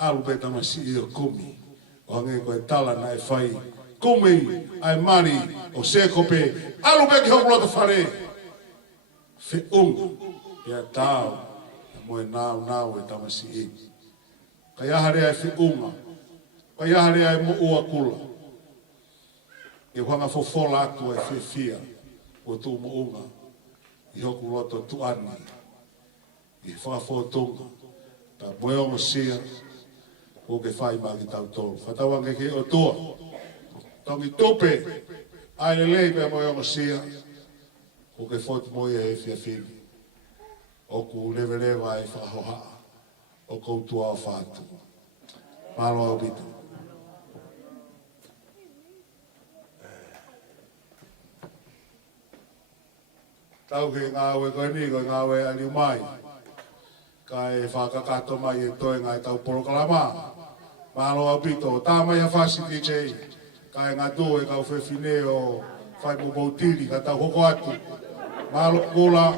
Alu pe tamasi i o kumi. O hange koe tala na e whai. Kumi ai mari o sekope alu be ki hoklo to fare fe ya tau mo nau e tamasi e kaya hare ai fe kaya hare ai mo ua kula e hanga fofola atu e fe fia o tu mo unga i hoklo to tu ani i fa fotonga ta moyo mo sia o ke fai ma ki tau tolu fatawanga ke o toa Tongi tope, ai le lei pe moe o sia, o ke fotu moe e whiawhiri, o ku lewa e whahoha, o koutua o whātu. Mālo au bitu. Tau ke ngāwe koe ni, koe ngāwe aliu mai, ka e whakakato mai e toe ngai tau porokalama. Mālo au bitu, tā mai a whasi DJ. Kai ngā tō e kau whewhine o whai mo bautiri ka tau hoko atu. Mālo kula.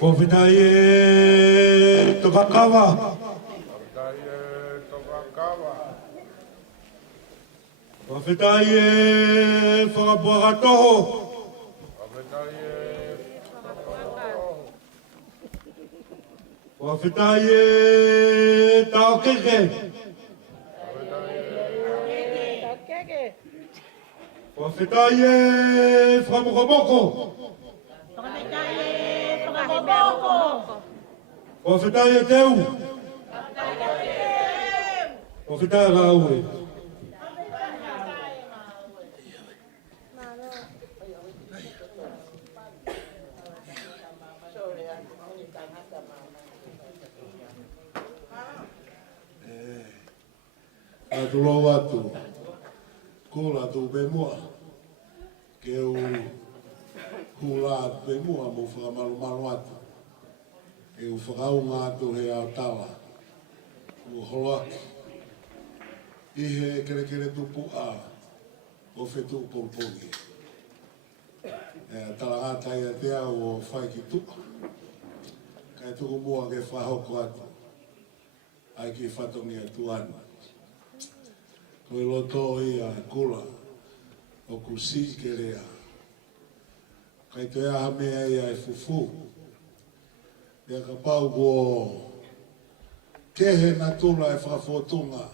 Konfitaye Tokakawa. Konfitaye Whakapuakatoho. Konfitaye Taokeke. Konfitaye Whakamukaboko. Konfitaye Teu. Konfitaye Raue. Atulo watu, kula tu bemua, keu kula bemua mo whakamalu malu atu. E u whakaunga atu he autawa, u holoaki. Ihe kere kere tupu a, o whetu pompongi. E talangata ia te au o whai ki tupa. Kai tuku mua ke whahoko atu, ai ki whatongi atu anu. Koe loto ia kula, o kusi ke rea. Kai te aha mea ia e fufu. Ia ka pau ko kehe na tula e whawhotunga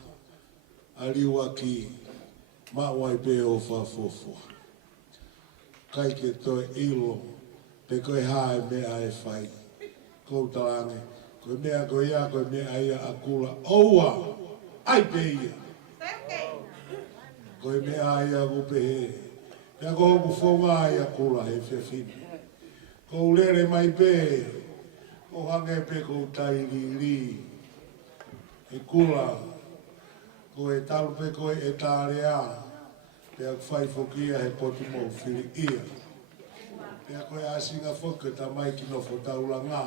a riwa ki mawai pe o whawhofua. Kai ke toi ilo, pe koe hae mea e whai. Kou talange, koe mea koe ia, koe mea ia a kula. Oua, ai pe ia. Koe mea ia kupe he. Ia ko hoku whonga ia kula he whiawhini. Kou lere mai pe, ko hange pe kou tairiri. E kula, ko e talu pe koe e tārea. Pea kwhai whokia he potu mou whiri ia. Pea koe asinga whoka ta mai ki no whotaula ngā.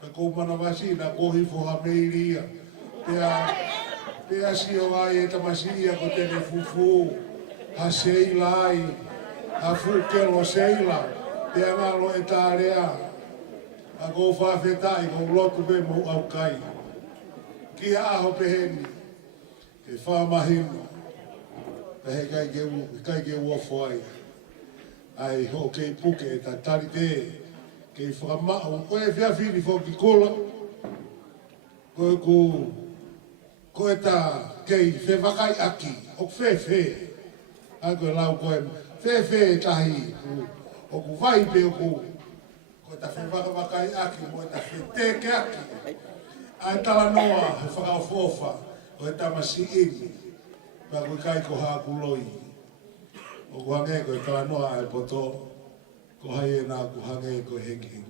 Pea kou mana wasi na kohi whoha meiri ia. Pea si o ai e tamasiria ko tene fufu. Ha seila ai. Ha fukelo seila. Pea ngalo e tārea. A kou whawhetai kou lotu pe mou au kai. Kia aho peheni. E whamahino. Pehe kai ke uofo ai. Ai ho kei puke e ta tari te. Kei whakamau. Koe whiawhini whoki kola. Koe ku. Koe ta kei whewakai aki. O whewhe. Ai koe lau koe. Whewhe tahi. O ku vai pe o ku. Koe ta whewakai aki. Koe ta wheteke aki. Ai tala noa. He whakao fofa. Koe ta masi ingi. Pea koe kai ko haa kuloi. O ku hange koe tala noa e poto. Ko hai e nā ku hange koe heki.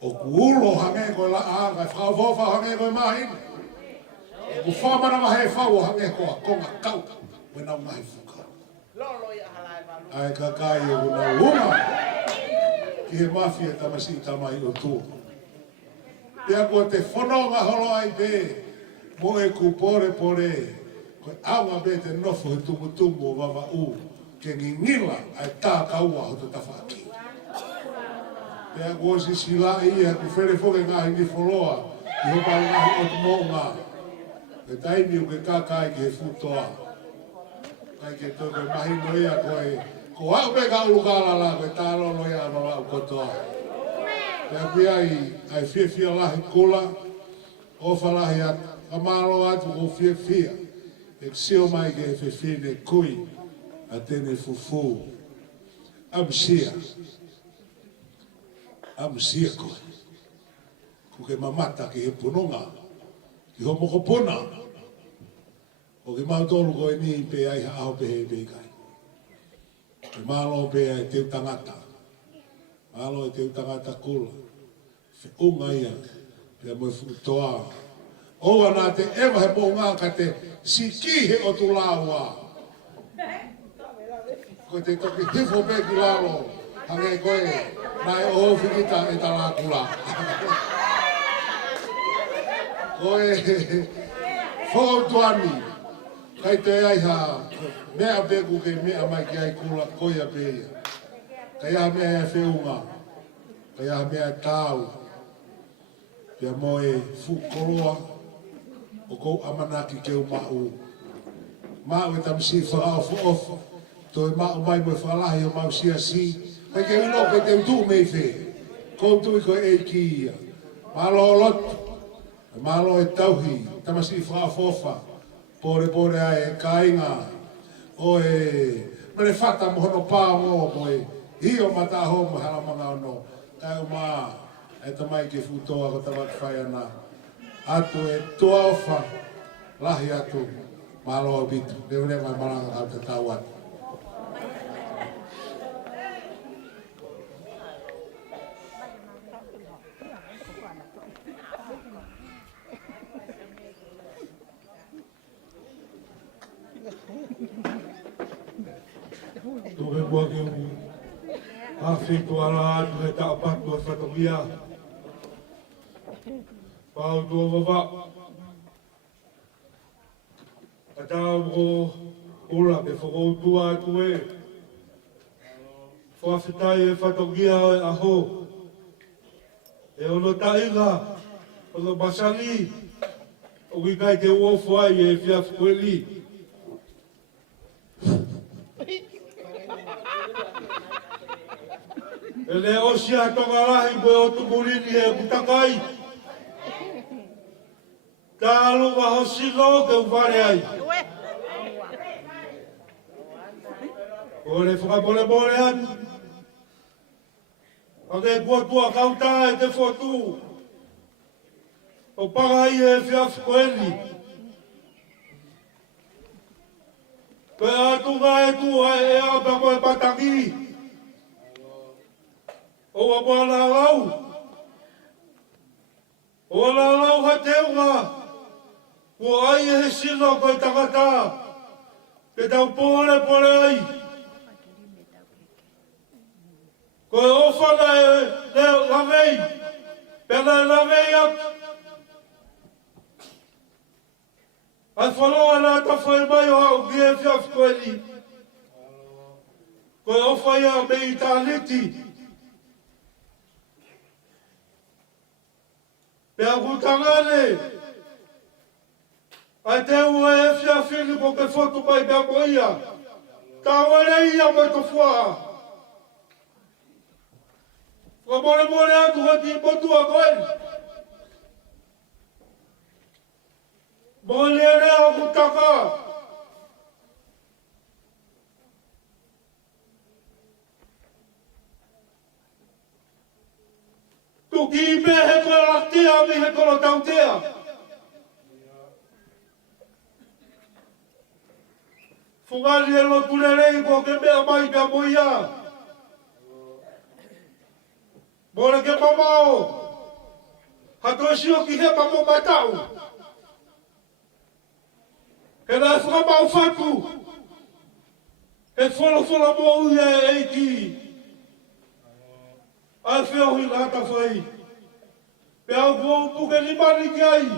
O ku ulo hange koe la a, kai whakaofofa hange koe mahin. O ku whamana mahe whau hange koe konga kau. Wena mahi whuka. Ai ka kai e kuna uma. Ki he mafia tamasi tamai o tū. Pea koe te whanonga holo ai pe. Mo e ku pore pore. Koe awa be te nofo he tumutumu o wawa u. Ke ngingila ai tā kaua ho te tawhaki. Pea kua si sila ia ku where whoke ngahi ni wholoa. I hopa ngahi o te mo ngā. Ke taimi o ke kakai ke he futoa. Kai ke tō koe mahi no ia koe. Ko hau pe ka ulukala la koe tālono ia anola u kotoa. Pea pia ai whiawhia lahi kula. Ofa lahi atu. Kamaro atu ko whiawhia. E sio mai ke he whiawhine kui. A tene fufu. Amsia koe. Ko ke mamata ki he punonga, ki ho moko puna. O ke mautolu koe ni pe ai hao pe he pe kai. Ke malo pe ai teu tangata. Malo e teu tangata kula. Fe unga ia, pe mo futoa. Oa nā te ewa he po ngā ka te siki he o tu laua. Ko te toki tifo pe ki lalo, hange koe, nai o whikita e ta la kula. Koe, whautuani, kai te aiha, mea peku ke mea mai ki ai kula koia peia. Kai aha mea e whiunga, kai aha mea tāu, pia moe whukoloa, o kou amanaki keu mau. Mau e tamsi whaau whaofa. Toi mau mai mo whalahi o mau sia si. Kai ke ino ke te utu mei whe. Kou tui koe e ki ia. Malo o lotu. Malo e tauhi. Tamasi whaau whaofa. Pore ai e kainga. O e... Mene whata mohono pāngo mo e. Hio mata ho mo haramanga ono. Kai o maa. E tamai ke futoa ko tawat whai ana. Atu e tua ofa, lahi atu, malo o bitu. Rewere mai maranga au te tau atu. Tuke bua ke u, hawhi tuara atu he taapatu e whatokia. Pau tua wawa. A tau ko ura ke whakoutua atu e. Whawhitai e whatokia e aho. E ono tainga, ono basali. O wikai te uofuai e whiawhikueli. E le osia tonga rahi koe o tukurini e kutakai. Tā alu wa hosilo ke uwhare ai. Kore whakapole atu. Ake kua tua kauta e te whotu. O paga i e whiawhikoeli. Koe atu ngā e tua e apa koe patangi. O a mua la lau. O la lau ha te unga. Ko ai e he sino koe tangata. Ke tau pōre ai. Koe ofana e lavei. Pena e lavei atu. Ai whaloa nā ta whai mai o hau ki e whiawhikoeli. Koe ofa ia me i tā liti. Pea kutangane. Ai te ua e whiawhini ko ke whotu mai mea moia. Tā wale ia mai to whaa. Ko more atu hati i motua koe. Mole ere a kutaka. Tuki i me he koe laktea mi he koe tautea. Fungari e lo turerei ko ke mea mai mea moia. Mole ke mamao. Hatoshio ki he mamo matau. Ke nā whakamau whatu. He whola mo ui e eiki. Ai whiohi ngāta whai. Pe au kua upuke ni mani ki ai.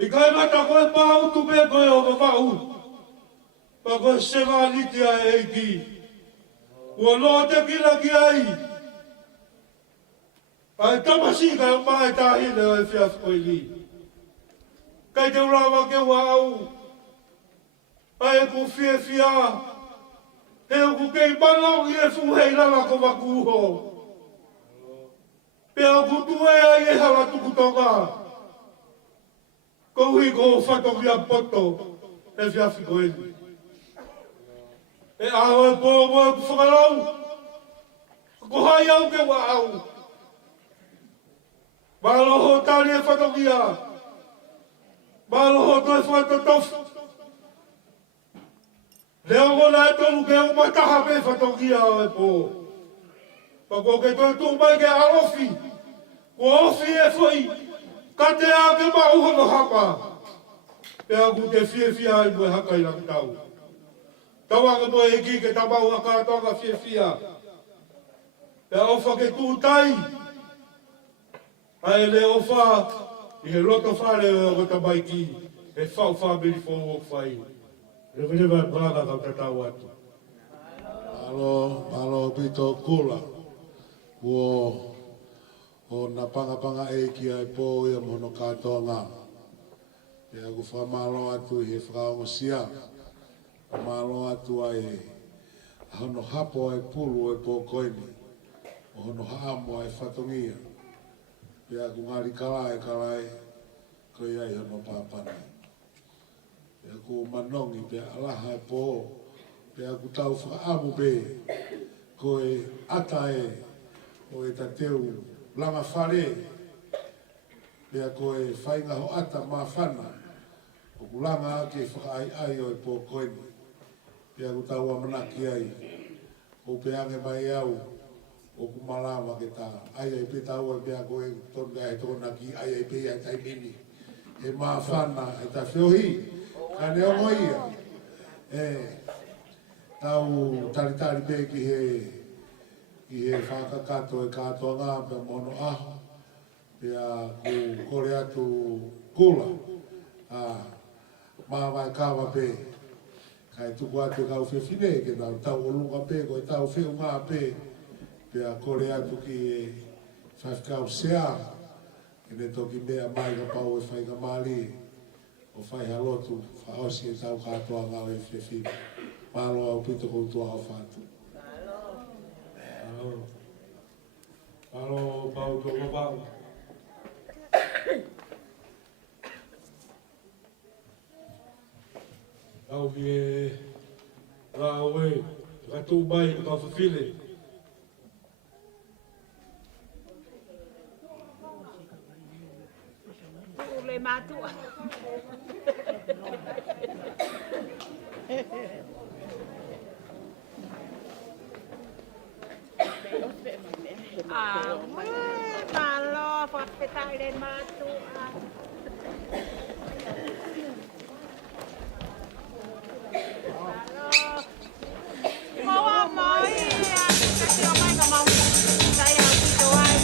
I kai mata koe pāu tu me koe o mawau. Pa koe sewa liti a eiki. Ua loa te kila ki ai. Ai tamasi kai o mai tāhine o e whiawhikoeli. Kai te urawa ke ua au. Ai e ku whia. He o ku kei malau i e fuhei rana ko makuho. Pe au ku tue ai e hala tuku tonga. Ko hui ko whatokia poto e whiawhikoeli. E aho e po mo ku whakalau. Ko hai au ke wa au. Maloho tari e whatokia. Maloho toi whatatofu. Leo ngona e tonu ke o mataha pe whatokia o e po. Pako ke toi tu mai ke arofi. Ko ofi e foi. Ka te a ke mauho no hapa. Pea ku te fia ai moe haka i lang tau. Tawanga moe e ki ke tamau a kātonga fia. Pea ofa ke tūtai. Ai le ofa i he loto whare o ta mai ki. E whau whamiri fō o whai. Rewa brāna ka tatau atu. Alo pito kula. O na panga e ki ai po ia mono kātonga. E aku whamalo atu i he whakaongo sia. Whamalo atu ai hono hapo ai pulu e po koini. O hono haamo ai whatongia. E aku ngari kalai. Ko iai hono pāpana. E aku manongi pe alaha e po. Pe aku tau whaamu be. Ko e ata e. O e tateu langa whare. Pea koe whainga ho ata mā whana. O kulanga ake whakaai o e pō koeni. Pea ku tau amanaki ai. O peange mai au. O kumalawa ke tā. Ai ai pe tau e pea koe tonga e tōna ki. Ai ai pe ai tai mini. E mā whana e ta whiohi. Ka ne ongo ia. E tau taritari pe ki he whakakato e katoa ngā pe mono aho. Pea ku kore atu kula. Mawai kawa pe. Kai tuku atu kau whiwhine ke tau olunga pe ko e tau whiu ngā pe. Pea kore atu ki e whawhikau sea. E ne toki mea mai ka pau e whainga mali. O whai halotu whaosi e tau katoa ngā e whiwhine. Malo au pito koutua au whātu. Alo pau toko pau. Au ki e rāwe, ratu mai ka whawhile. Ule matua. Malo, forte tayo matua. Mau mai, kasi mai ka mau. Saya dito ay.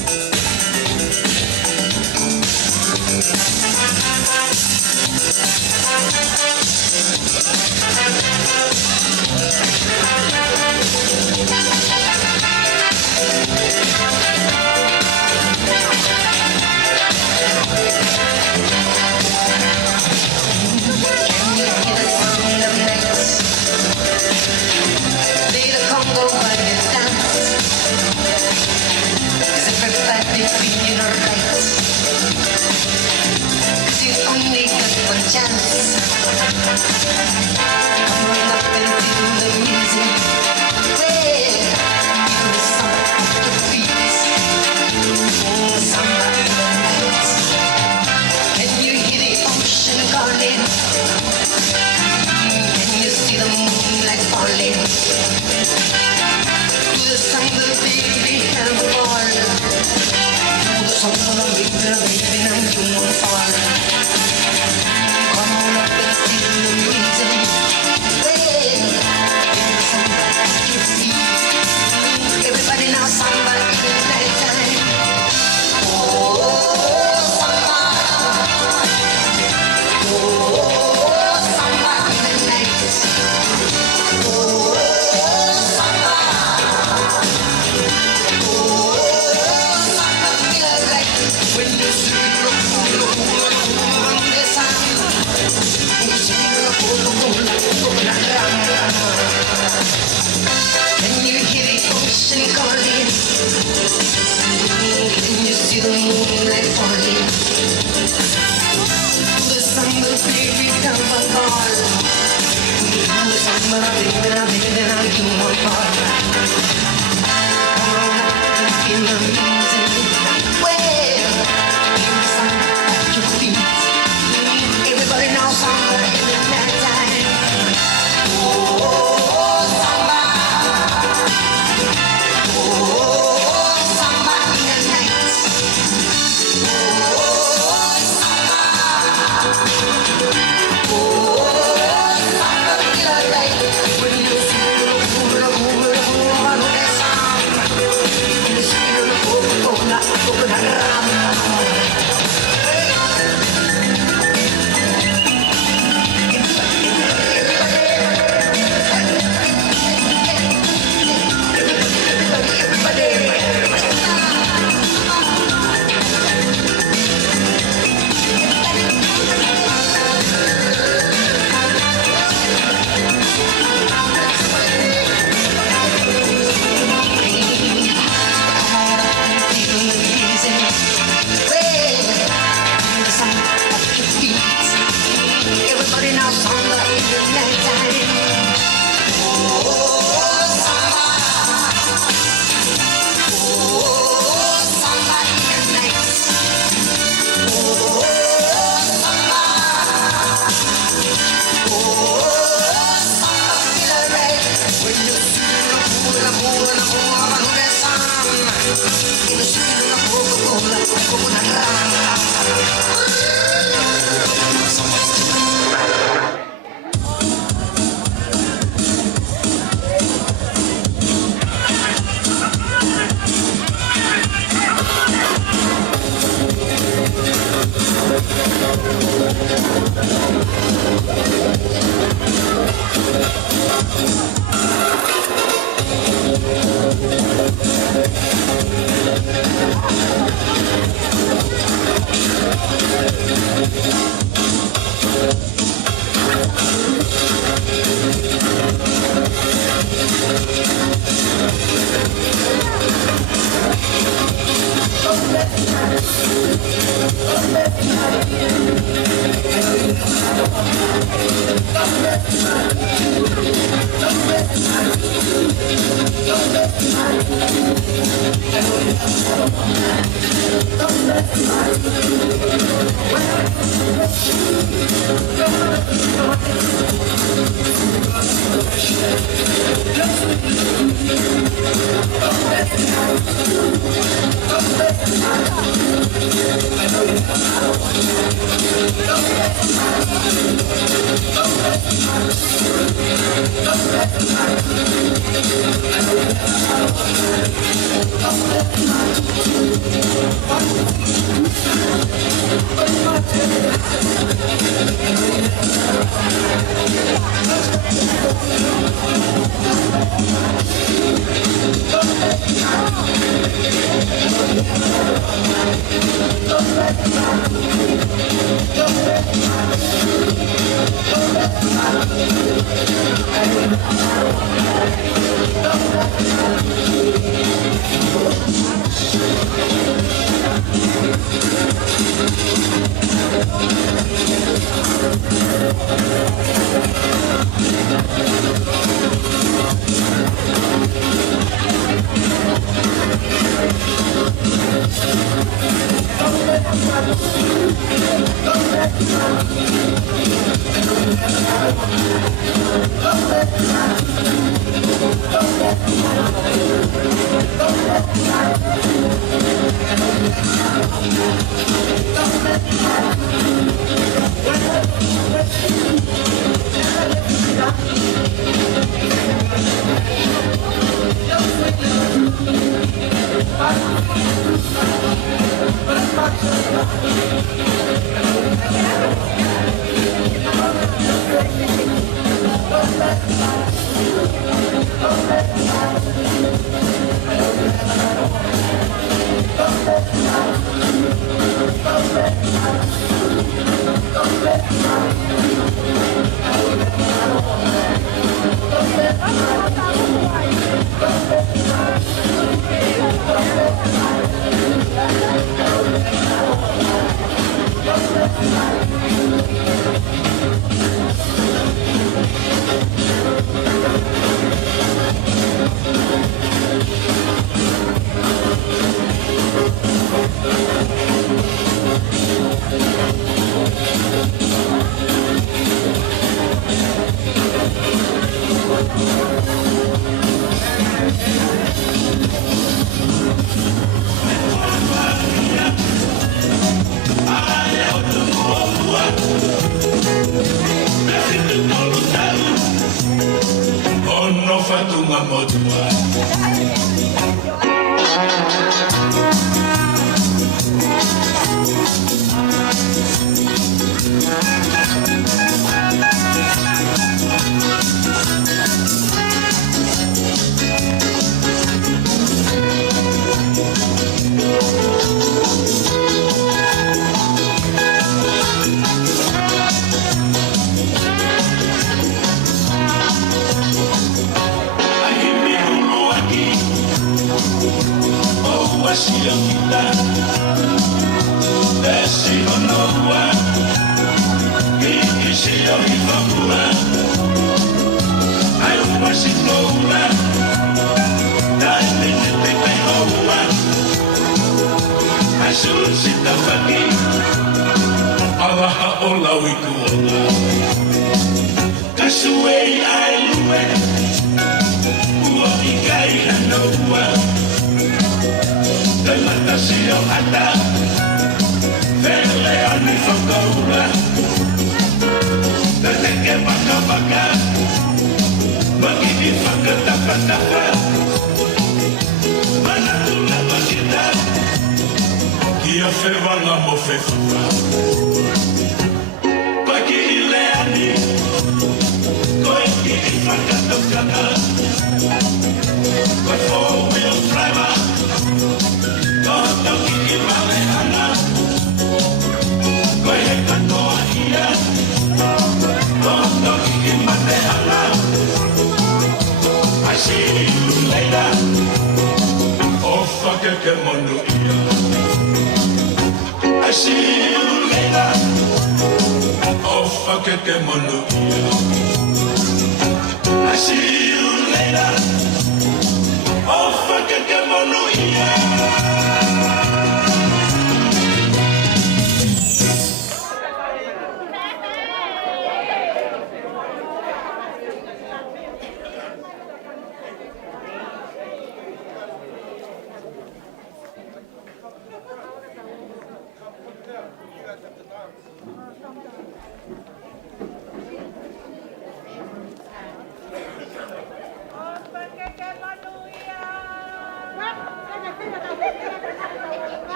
Everybody now samba in the nighttime. Samba in the night. Samba feels like when you see the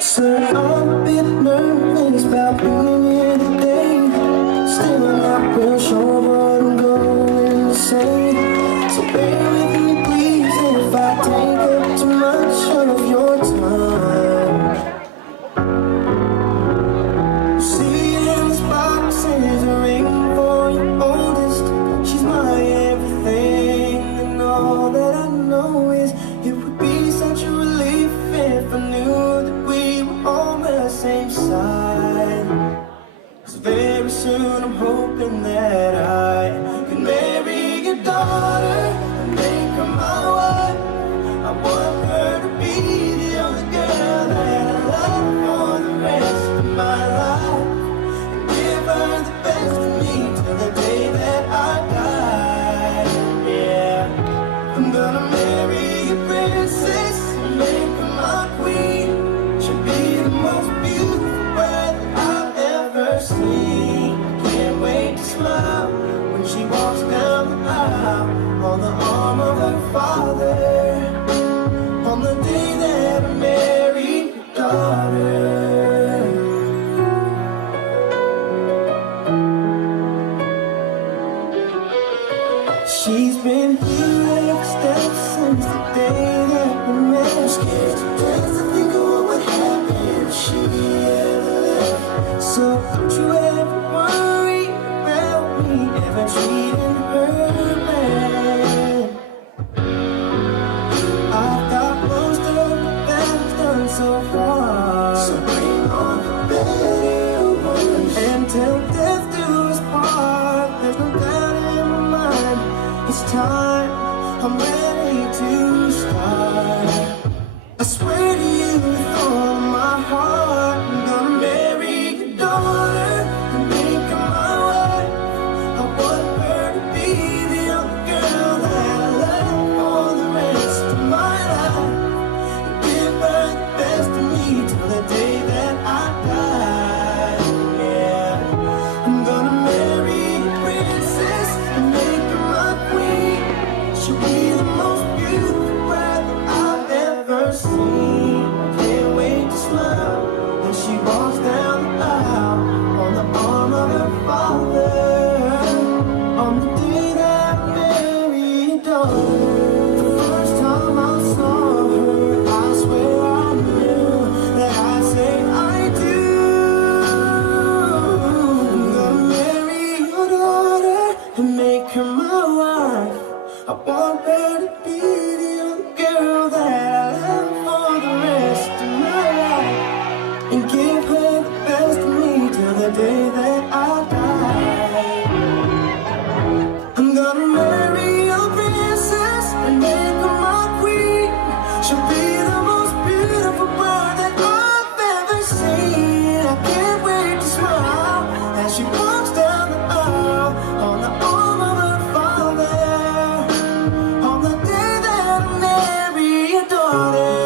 Sir, I'm a bit nervous about being here today. Still I'm not real sure what I'm going to say. So bear with me please if I take up too much of your time. See in this box is a ring for your oldest. She's my everything, and all that I know is it would be such a relief if I knew that we were on the same side. So very soon I'm hoping that I can marry your daughter and make her my wife. I want her to be the only girl that I love for the rest of my life, and give her the best of me till the day that I die. Yeah, I'm gonna marry a princess and make her my queen. She'll be the most beautiful bride that I've ever seen. I can't wait to smile when she walks down the aisle on the arm of her father, on the day that I marry your daughter. She's been here every step since the day that we met. I'm scared to death to think of what would happen if she ever left. So don't you ever worry about me ever treating her bad. I've got most of the best done so far. So bring on the better ones, and till death do us part. There's no doubt in my mind, it's time, I'm ready to start. I swear to you with all of my heart, I'm gonna marry your daughter and make her my wife. I want her to be the only girl that I love for the rest of my life, and give her the best of me till the day that I die. Yeah, I'm gonna marry a princess and make her my queen. She'll be the most beautiful bride that I've ever seen. I can't wait to smile when she walks down the aisle on the arm of her father, on the day that I marry your daughter. The first time I saw her, I swear I knew that I'd say I do. I'm gonna marry your daughter and make her my wife. I want her to be the only girl that I love for the rest of my life, and give her the best of me till the day that I die. I'm gonna marry a princess and make her my queen. She'll be the most beautiful bride that I've ever seen. I can't wait to smile as she walks down the aisle on the arm of her father, on the day that I marry your daughter.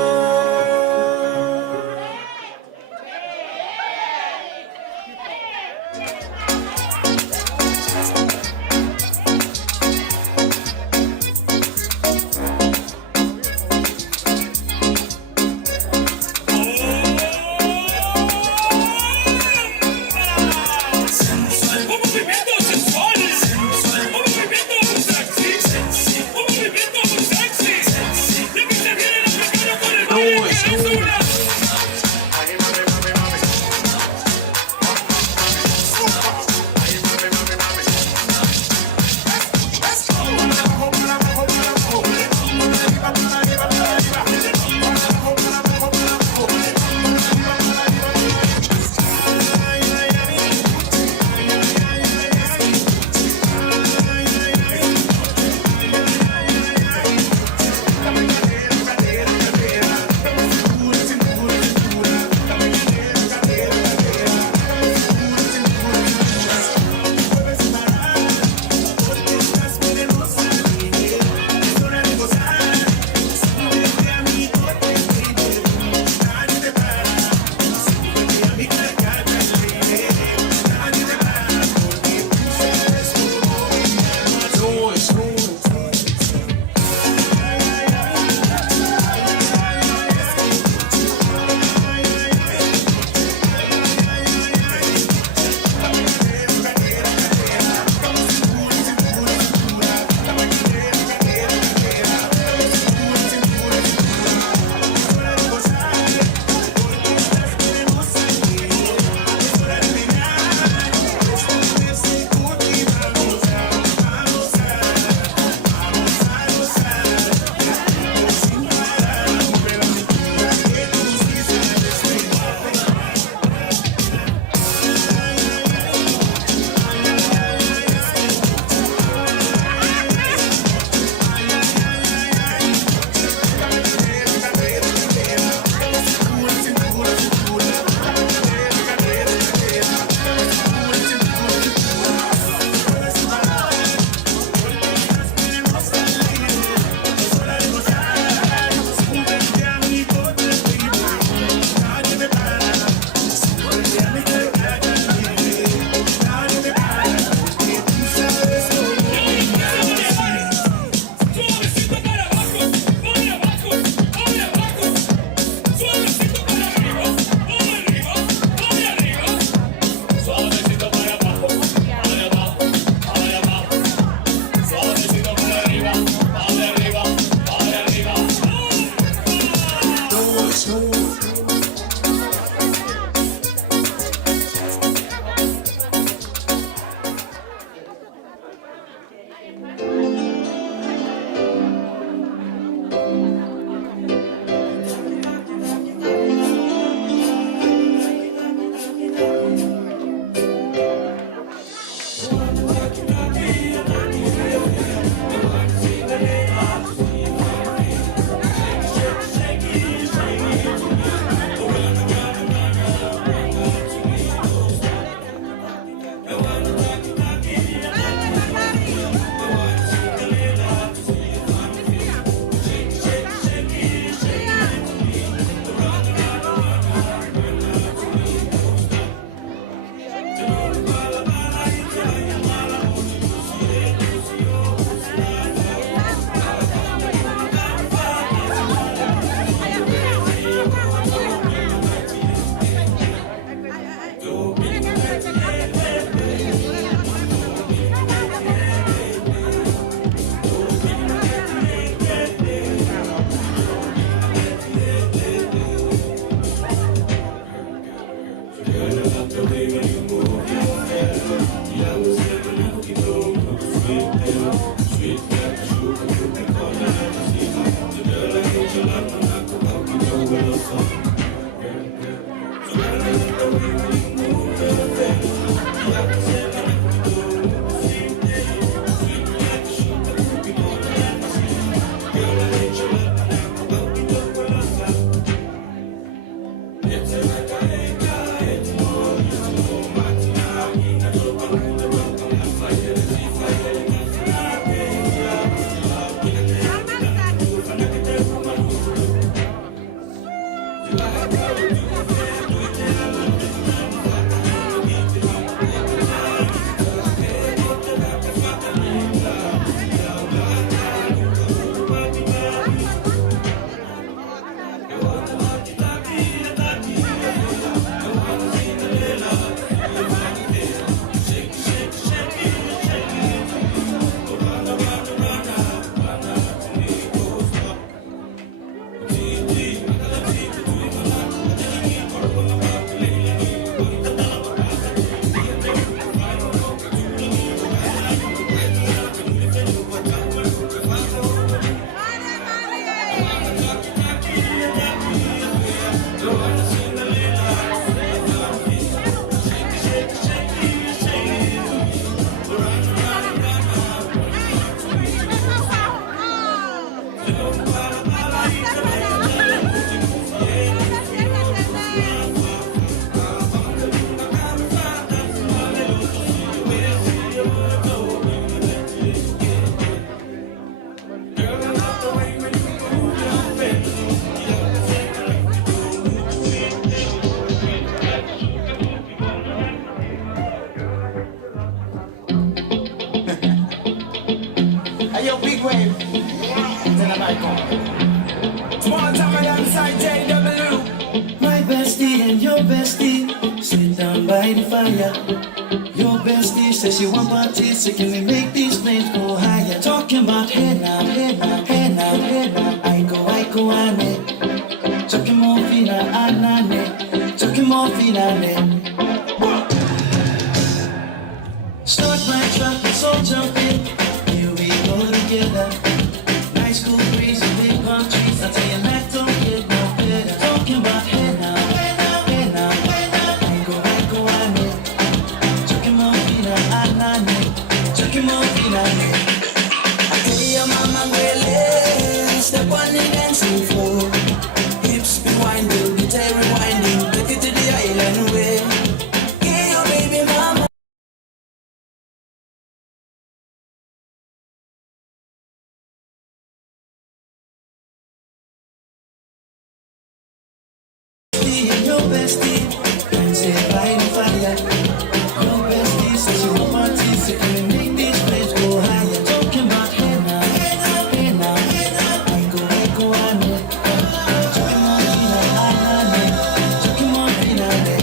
Hey, yo, big wave. Tell them I come. Small time alongside JW. My bestie and your bestie sit down by the fire. Your bestie says she want parties, so can we make these flames go higher? Talking about hey now, hey now, hey now, hey now. I go, ane. Talking more fina, anane. Talking more fina, ane. Start my truck, let's all jump in. Here we go together. Nice, cool breeze, big palm trees. I tell you, life don't get no better. Talking about hey now, hey now, hey now, hey now. I go, ane. Talking more fina, anane. Talking more fina, ane. I tell your mama, well, step on the dancing floor. Hips be winding, guitar rewinding. Take it to the island way. Yeah, your baby mama. Your bestie, dancing by the fire. Your bestie says she want parties, so can we make these flames go higher? Talking about hey now, hey now, hey now, hey now. I go, ane. Talking more fina, anane. Talking more fina, ane.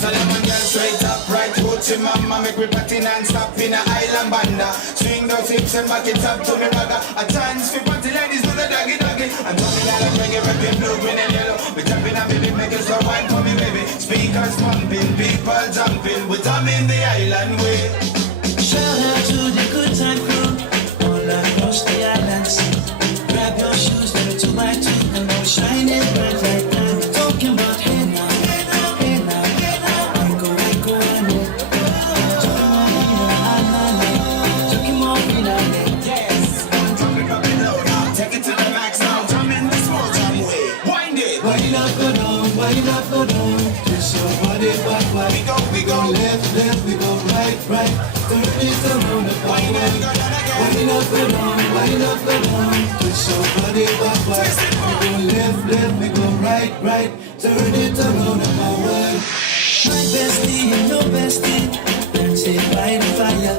Solomon girl straight up, right foot to mama. Make me party non-stop in a island banda. Swing those hips and back it up to me ragga. A chance for party ladies do the doggy doggy. I'm talking all of reggae, rapping, blue, green and yellow. We jumping and baby, make it so wine for me baby. Speakers pumping, people jumping. We in the island way. Shout out to the good time crew all across the islands. Grab your shoes, let me 2x2, and now shining bright like diamond. Talking about hey now, hey now, hey now, hey now. I go, ane. Talking more fina, ane. Yes, drop it low now. Take it to the max now. Jump in the small jam way. Wind it. Wind up, go down, wind up, go down. Twist your body back, We go left, we go right. Turn it around and wind up. Wind up, go down, wind up, go down. Twist your body back, we go left, we go right. Turn it around and forward. My bestie and your bestie dancing by the fire.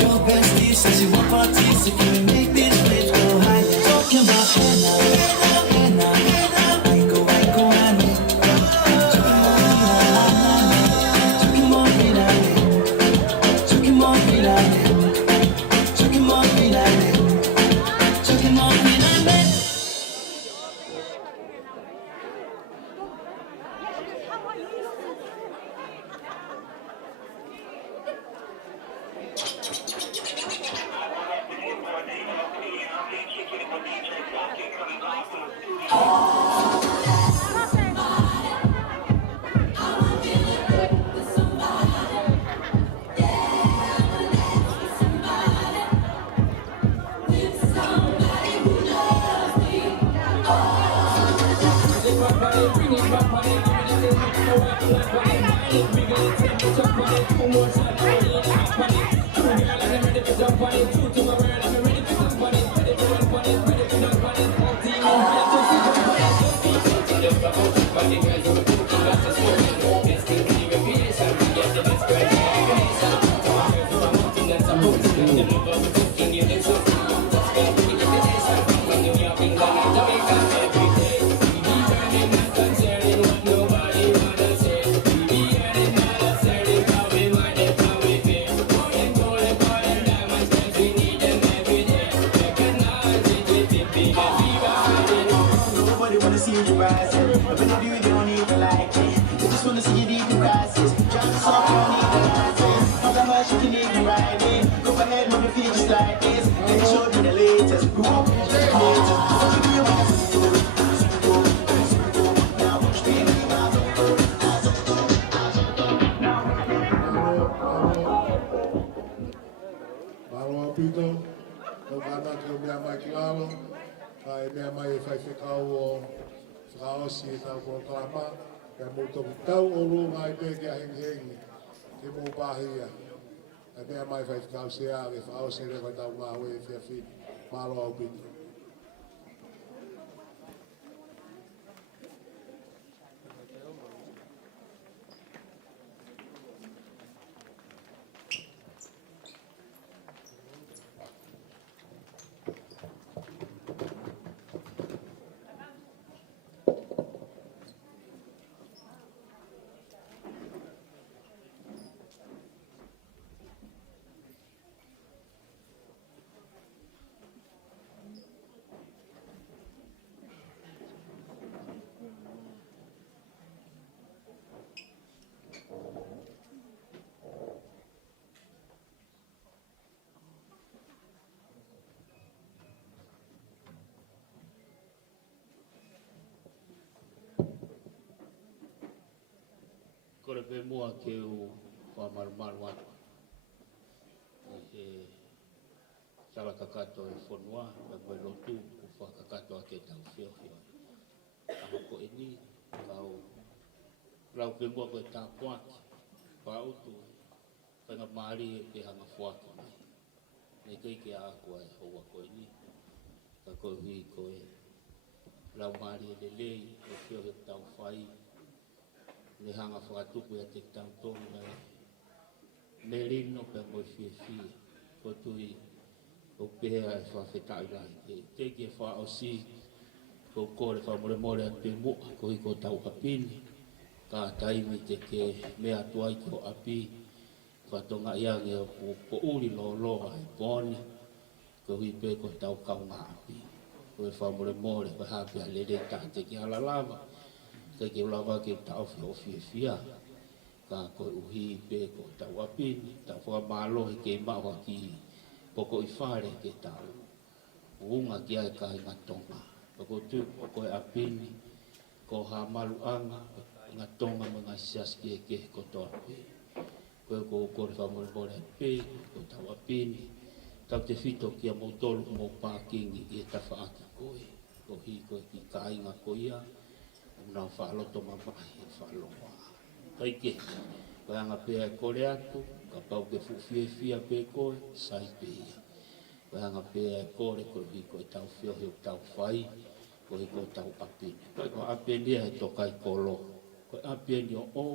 Your bestie says she want parties, so can we make these flames go higher? Talking about hey now, hey now, hey now, hey now. I go, ane. Talking more fina, ane. Talking more fina, ane. Talking more fina, ane. Talking more fina, ane. Nobody wanna see you rising. But when you do, you don't even like it. They just wanna see you leave the crisis. Drop the song, you don't need the license. All the hush, you can even ride it. Go ahead, move your feet just like this. They showed me the latest. We won't be the latest. What you do, you want to do? Now, watch me, Malo apito, o kana ke mea mai ki lalo, ka e mea mai e whai whekau o whakaosi e tau kora kalama, ka mō toku tau o runga i pēke a hengi ke mō pāhia. Ka mea mai whai whekau se a e whakaosi e rewa tau ngā ue e whiawhi, malo apito. Kore pe mua ke u whamaramaru atu. E sala kakato e whanua, me koe lotu, u whakakato a ke tau whiawhia. Aho ko e ni, kau rau pe mua koe tā puaki, whautu, whainga maari e ke hanga whuaki mai. Nei kei ke a koe e hoa koe ni, ka koe hui koe rau maari e lelei, e whiawhia tau whai, le hanga whakatupu e te tangtonu mai me rino pe moi whiawhia ko tui o pēra e whawhetai rai ke teki e wha o si ko kore whamore more a te mua ko i ko tau apini ka taimi te ke mea tuai ko api whatonga iange o po uri lo loa e pone ko hui pē ko tau kaunga api ko e whamore more ko hape a lere ta te ki alalama ke lava ke tau whiawhia ka koe uhi pe ko tau apini tau whamalohi ke maua ki poko i whare ke tau unga ki ai kai ngatonga poko tu koe apini ko ha maluanga ngatonga mga sias ki ke ko to api koe ko kore whamore pe ko tau apini tau te whito ki a motolu mo pākingi i e tawhaaki koe ko hi koe ki kainga koia na whaaloto mamai e whaaloa. Kaike, koe anga pēa e kore atu, ka pau ke fuwhiawhia pē koe, sai pēia. Koe anga pēa e kore, koe hi koe tau whiohi o tau whai, koe koe tau apeni. Koe apeni e tokai kolo. Koe apeni o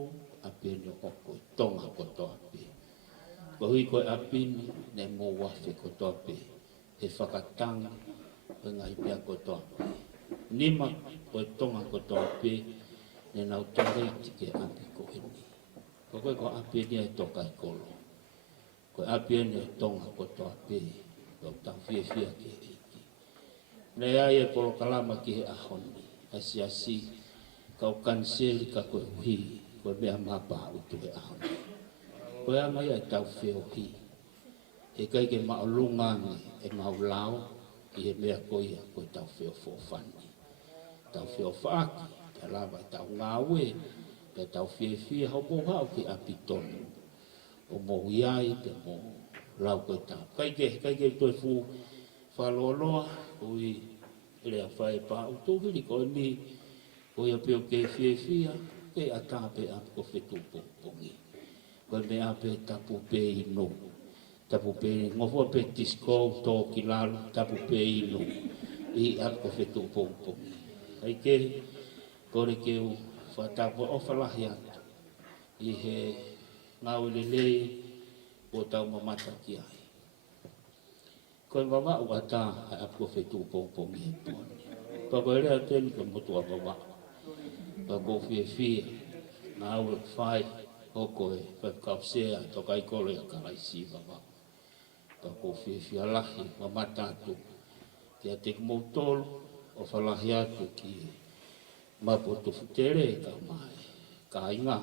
apeni o koe tonga ko to ape. Koe hui koe apeni, ne mō wafe ko to ape. E whakatanga, koe ngai pēa ko to ape. Nima koe tonga ko to ape, ne nau tareiti ke ape koe ni. Koe ko ape ni e tokai kolo. Koe ape ni e tonga ko to ape, koe tau whiawhia ke eiki. Nei ai e polo kalama ki he ahoni, asi kau kanseli ka koe uhi, ko mea mapa utu e aho. Ko ea ngai ai tau whio hi. E kai ke maolunga e ngau lao i he mea koia ko tau whio fōwhani. Tau whio whaaki, te lawa i tau ngāwe, te tau whiewhia hoko hao ki apitonu. O mo iai te mo lau koe tau. Kai ke toi fu whaloloa, ui lea whae pā utuhiri ko ni, ui a peo ke whiewhia, ke a tāpe a ko whetu pōpongi. Koe me a pe tapu pe ino. Tapu pe ngofua pe tisko tō ki lalu, tapu pe ino. I a ko whetu pōpongi. Kai ke, kore ke u whatapu o whalahi atu. I he ngau lelei o tau mamata ki ai. Koe mama u ata a apko whetu pōpongi he pōni. Pako ere a tēni ka motua mama. Pako whiewhia, ngau e whai, hoko e whakapsea, toka i kore a karaisi mama. Pako whiewhia lahi, mamata atu. Kia te kumotolo, o whalahi atu ki mapoto futere ka mai. Ka inga,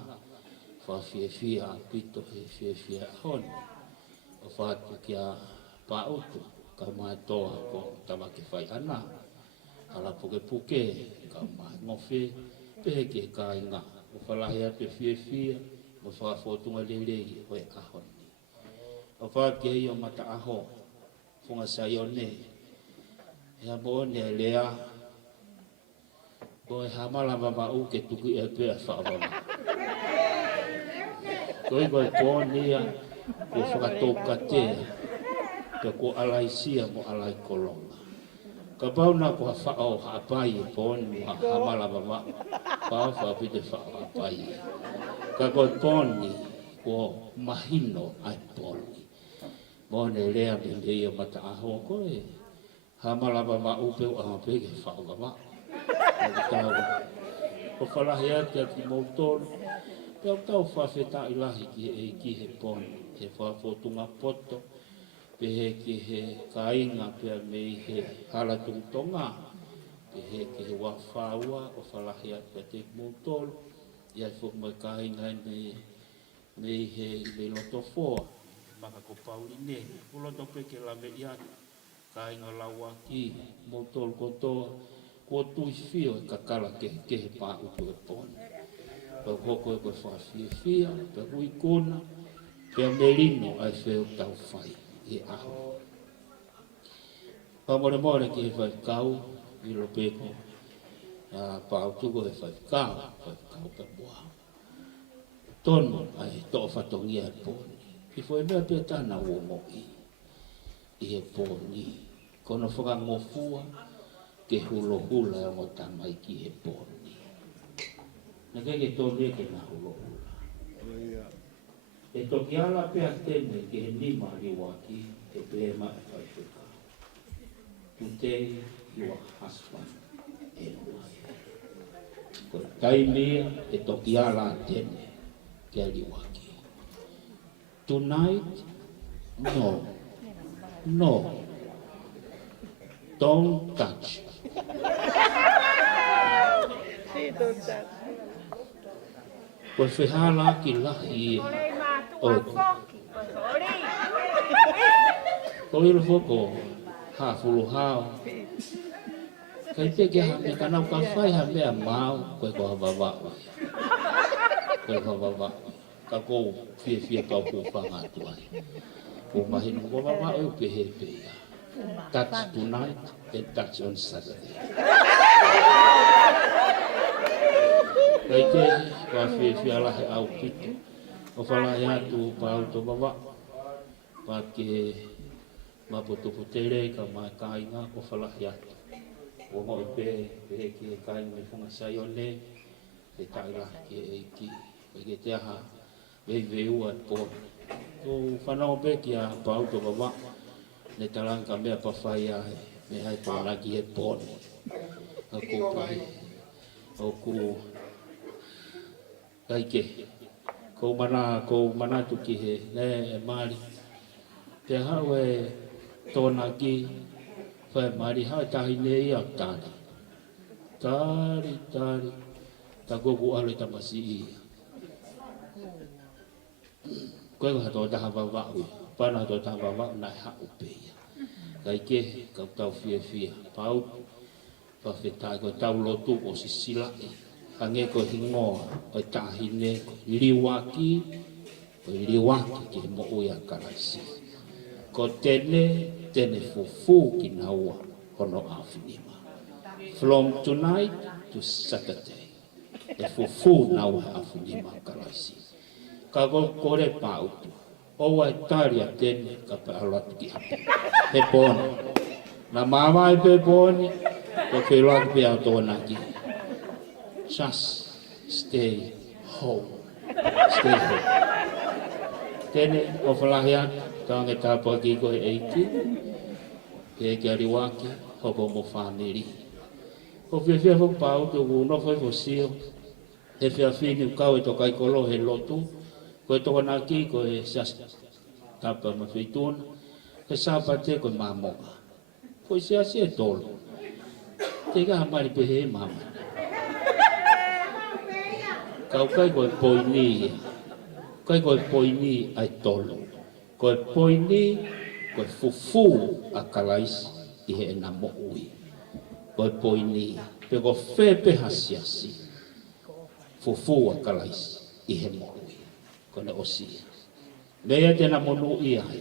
whawhiewhia pito he whiewhia honi. O whatu kia pautu, ka mai toa ko tamake whai ana. Ala puke, ka mai ngofe, pehe ke ka inga. O whalahi atu whiewhia, o whawhotunga lelei hoi ahoni. O whatu ke hei o mata aho, funga saione, ea mo ne lea, ko e hamala mama u ke tuku e pea whaamama. Koe koe pōnia, ko whakatoka tea, te ko alaisia mo alai kolonga. Ka bauna ko whao haapai e pōni mo hamala mama, pao whaapite whao haapai. Ka koe pōni, ko mahino ai pōni. Mo ne lea me lea mata aho koe, hamala mama upe o ahapege whao mama. Ko whalahi ati ati mautoro, peo tau whawheta ilahi ki he poni, he whawhotunga poto, pe he ki he kainga pea me he halatuntonga, pe he ki he wawhaua o whalahi ati ati mautoro, iai whuk mai kainga me he me loto fōa, maka ko pauline, ko loto peke la me iati, kainga lawa ki, mautoro kotoa, ko tui whio e kakala ke he pā utu e pōni. Pau hoko e koe whawhiewhia, pau hui kona, pau merino ai wheo tau whai i aho. Pau more ki he whai kau, i lo peko, pā utuko he whai kau pe mua. Tono ai toa whatongia e pōni. I whai mea pe tāna uomo i he pōni. Kono whakangofua, ke hula e mo tamai ki he pōni. Na ke tōne ke ngā hula. E toki ala pia tene ke he nima riwa ki e pēma e whaiwhika. Today you are husband and wife. Ko taimea e toki ala tene ke riwa ki. Tonight, no. Don't touch. Ko whihala ki lahi e oku. Ko ilo whoko hawhulu hao. Kai te ke ha me kanau ka whai ha mea mau koe ko hawawau. Koe hawawau. Ka kou whia kau ko whangatu ai. Ko mahinu ko hawawau e pehe pea. Touch tonight and touch on Saturday. Kai te, ka whia lahe au pito. O whalahe atu pāu tō mawa. Pā ke mapotopo tere ka mai kāinga o whalahe atu. O mo e pehe ki e kāinga me whunga saione. He taira ki e ki. Ke te aha veiveua e pōna. Tō whanau pe ki a pāu tō mawa. Ne taranga mea pawhai ahe, me hai pōna ki he pōne. A kōpai, o kū, kaike, kou mana tu ki he, ne e Māori. Te hau e tōna ki, whai Māori, hau tahi nei au tāri. Tāri, tā gogo ale tamasi ia. Koe ka tō taha wawau, pana tō taha wawau nai hau peia. Kai ke, kau tau fia, pau, pawhetai koe tau lotu o sisilai. Hange koe hingoa, koe tahine, koe liwaki ki he mo ui a karaisi. Ko tene fufu ki naua hono awhinima. From tonight to Saturday, e fufu naua awhinima karaisi. Ka kore pautu, o ai taria tene ka pa alatu ki hape. He pone. Na mama e pe pone, ko ke loaki pe au tōna ki. Just stay home. Stay home. Tene o whalahian, taonge tāpua ki koe eiki, ke kia riwaki, hopo mo whaneri. Ko whiawhia ho pau te unofo e fosio, he whiawhini ukau e tokai kolo he lotu, koe tokona ki koe sas tāpua ma whituna, he sāpate koe māmonga. Koe seasi e tolo. Te kaha mari pe he mama. Kau kai koe poini ia. Kai koe poini ai tolo. Koe poini, koe fufu a kalaisi i he na mo ui. Koe poini, pe ko whepe hasiasi. Fufu a kalaisi i he mo ui. Kone osia. Mea tena monu i ai.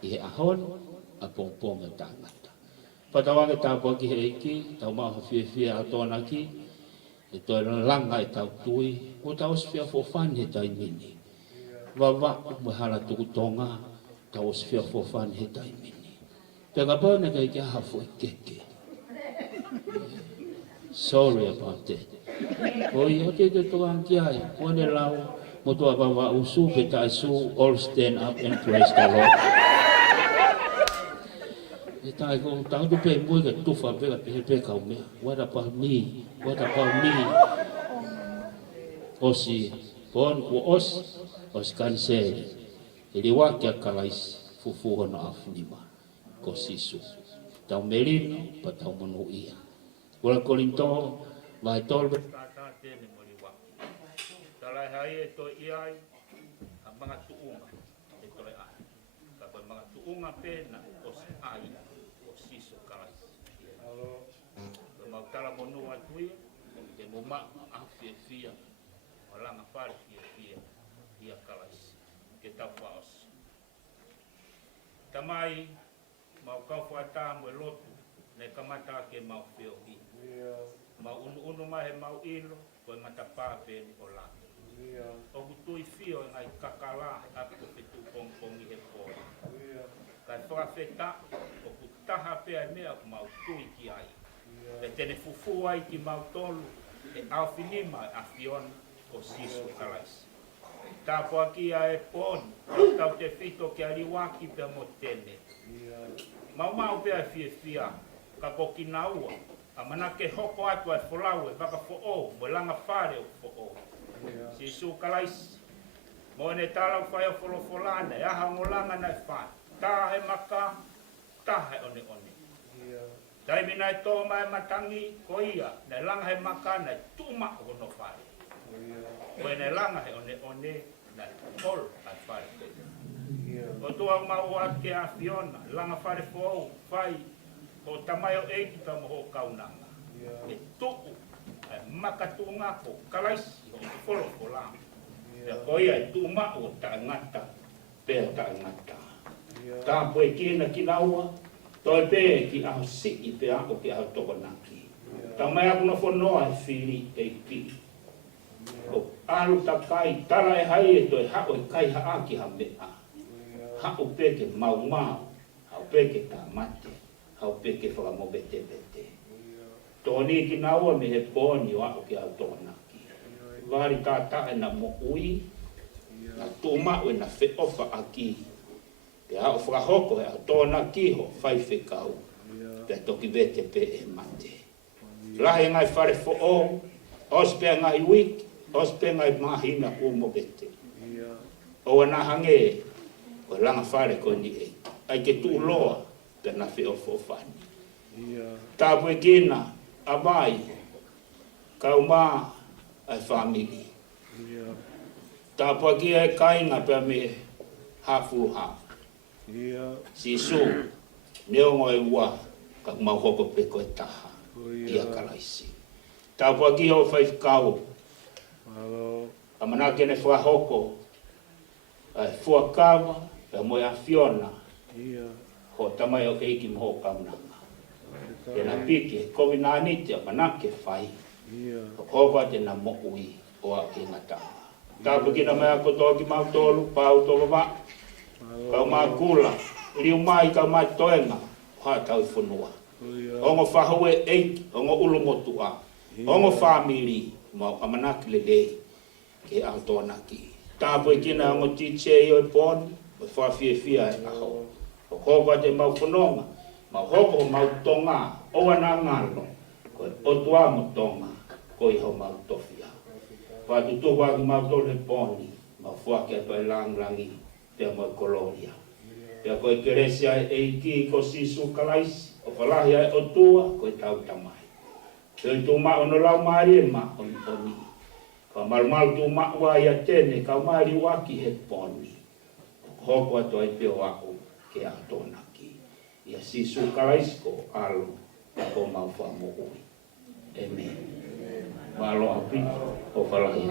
I he ahon, a pongponga tangata. Patawange tāpua ki he eiki, tau maha whiawhia a tōna ki, e toi langa e tau tui, o tau oswhia fofani he tai mini. Wawa me hala tuku tonga, tau oswhia fofani he tai mini. Pega pāne kai kia hafo e keke. Sorry about that. Oi, o te toa ki ai, kone lau, mo toa wawa usu, pe tai su, all stand up and praise the Lord. E tai ko tau tu pe mui ka tufa pe ka pe kau mea. What about me? What about me? Osi, pon ku os kanseri. E liwa kia kalaisi fufu hono awhinima. Ko sisu. Tau merino, pa tau monu ia. Kula kolinto, vai tolbe. Tata tene mo liwa. Talai hai e to iai, a mga tuunga. E tole ai. Ka koe mga tuunga pena, os ai. Mau tala monu atui, e mo ma a fia, o langa pare fia, ia kalais, ke tau whaos. Tamai, mau kau whaata mo e lotu, ne kamata ke mau whiohi. Mau unu mai he mau ilo, koe matapā pēni o langa. O kutui fio ngai kakala, ako petu pongpongi he pōra. Kai whakawheta, o kutaha pēa mea ku mau tui ki ai. E tene fufu ai ki mau tolu, e awhinima a fiona o sisu kalaisi. Tāpua ki a e poni, tau te whito ki a riwaki pia mo tene. Mau pia e fia, ka koki naua, a mana ke hoko atu ai wholau e baka who'o, mo langa whare o who'o. Sisu kalaisi, mo ne tālau whai o wholofolane, e aha ngolanga nai whai. Tā he maka, tā he one. Dai mina e tō mai matangi ko ia, ne langa he maka nei tūma o no whare. Koe ne langa he one nei tol ai whare. O tua mau ake a Fiona, langa whare whou, whai, o tamai o eiki pa moho kaunanga. E tuku, ai maka tūnga ko kalaisi o wholo wholanga. Ko ia e tūma o taangata, pēr taangata. Tāpo e kina ki naua, toi pē ki aho siki pe ako ki aho tokonaki. Tau mai aku no whonoa e whiri e ki. O alu takai, tala e hai e toi hao e kai haa ki ha mea. Hao peke mau, hao peke tā mate, hao peke whakamobete bete. Tōni ki naua me he pōni o ako ki aho tokonaki. Wari tā tae na mo ui, na tūma ue na whiofa aki. Te hao whakahoko e a tōna kiho whai whekau. Te toki vete pe e mate. Lahe ngai whare who'o, ospea ngai wiki, ospea ngai mahina umo vete. O ana hange, o langa whare ko ni e. Ai ke tū loa, te na whio whofani. Tāpue kina, a vai, kau mā, ai whamili. Tāpua kia e kainga pe me, hafu ha Ia. si su neo ngoi wa ka mau hoko pe ko taha ia kalaisi ta po ki ho fai kau Alo. amana kene fa hoko ai fua kava e mo ya fiona Ia. ho tamai o keiki mo kamna e na piki COVID-19 te manake fai Ia. ko va te na mo ui o a ke ngata ta po ki na mai ko to ki mau tolu pau to va ka ma kula liu mai ka mai toenga ha tau funua ongo fahoe e ongo ulo motua ongo family mo amanaki lele ke autona ki ta po ki na ngo tiche o pon fa fia e aho ko va te mau funonga mau hoko mau tonga o wana ngalo ko o tua mo tonga ko i ho mau tofia pa tu to wa mau to le poni mau fua ke to lang langi te mo kolonia te ko keresia e ki ko sisu kalais o falahi o tua ko tau tamai te tu ma ono la mari ma on oni ka mal tu ma wa ya tene ka mari wa ki he poni ho ko to e pe wa o ke atona ia sisu kalais ko alo ko mau fa mo ui amen malo api o falahi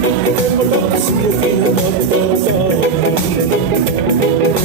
I see you feeling up,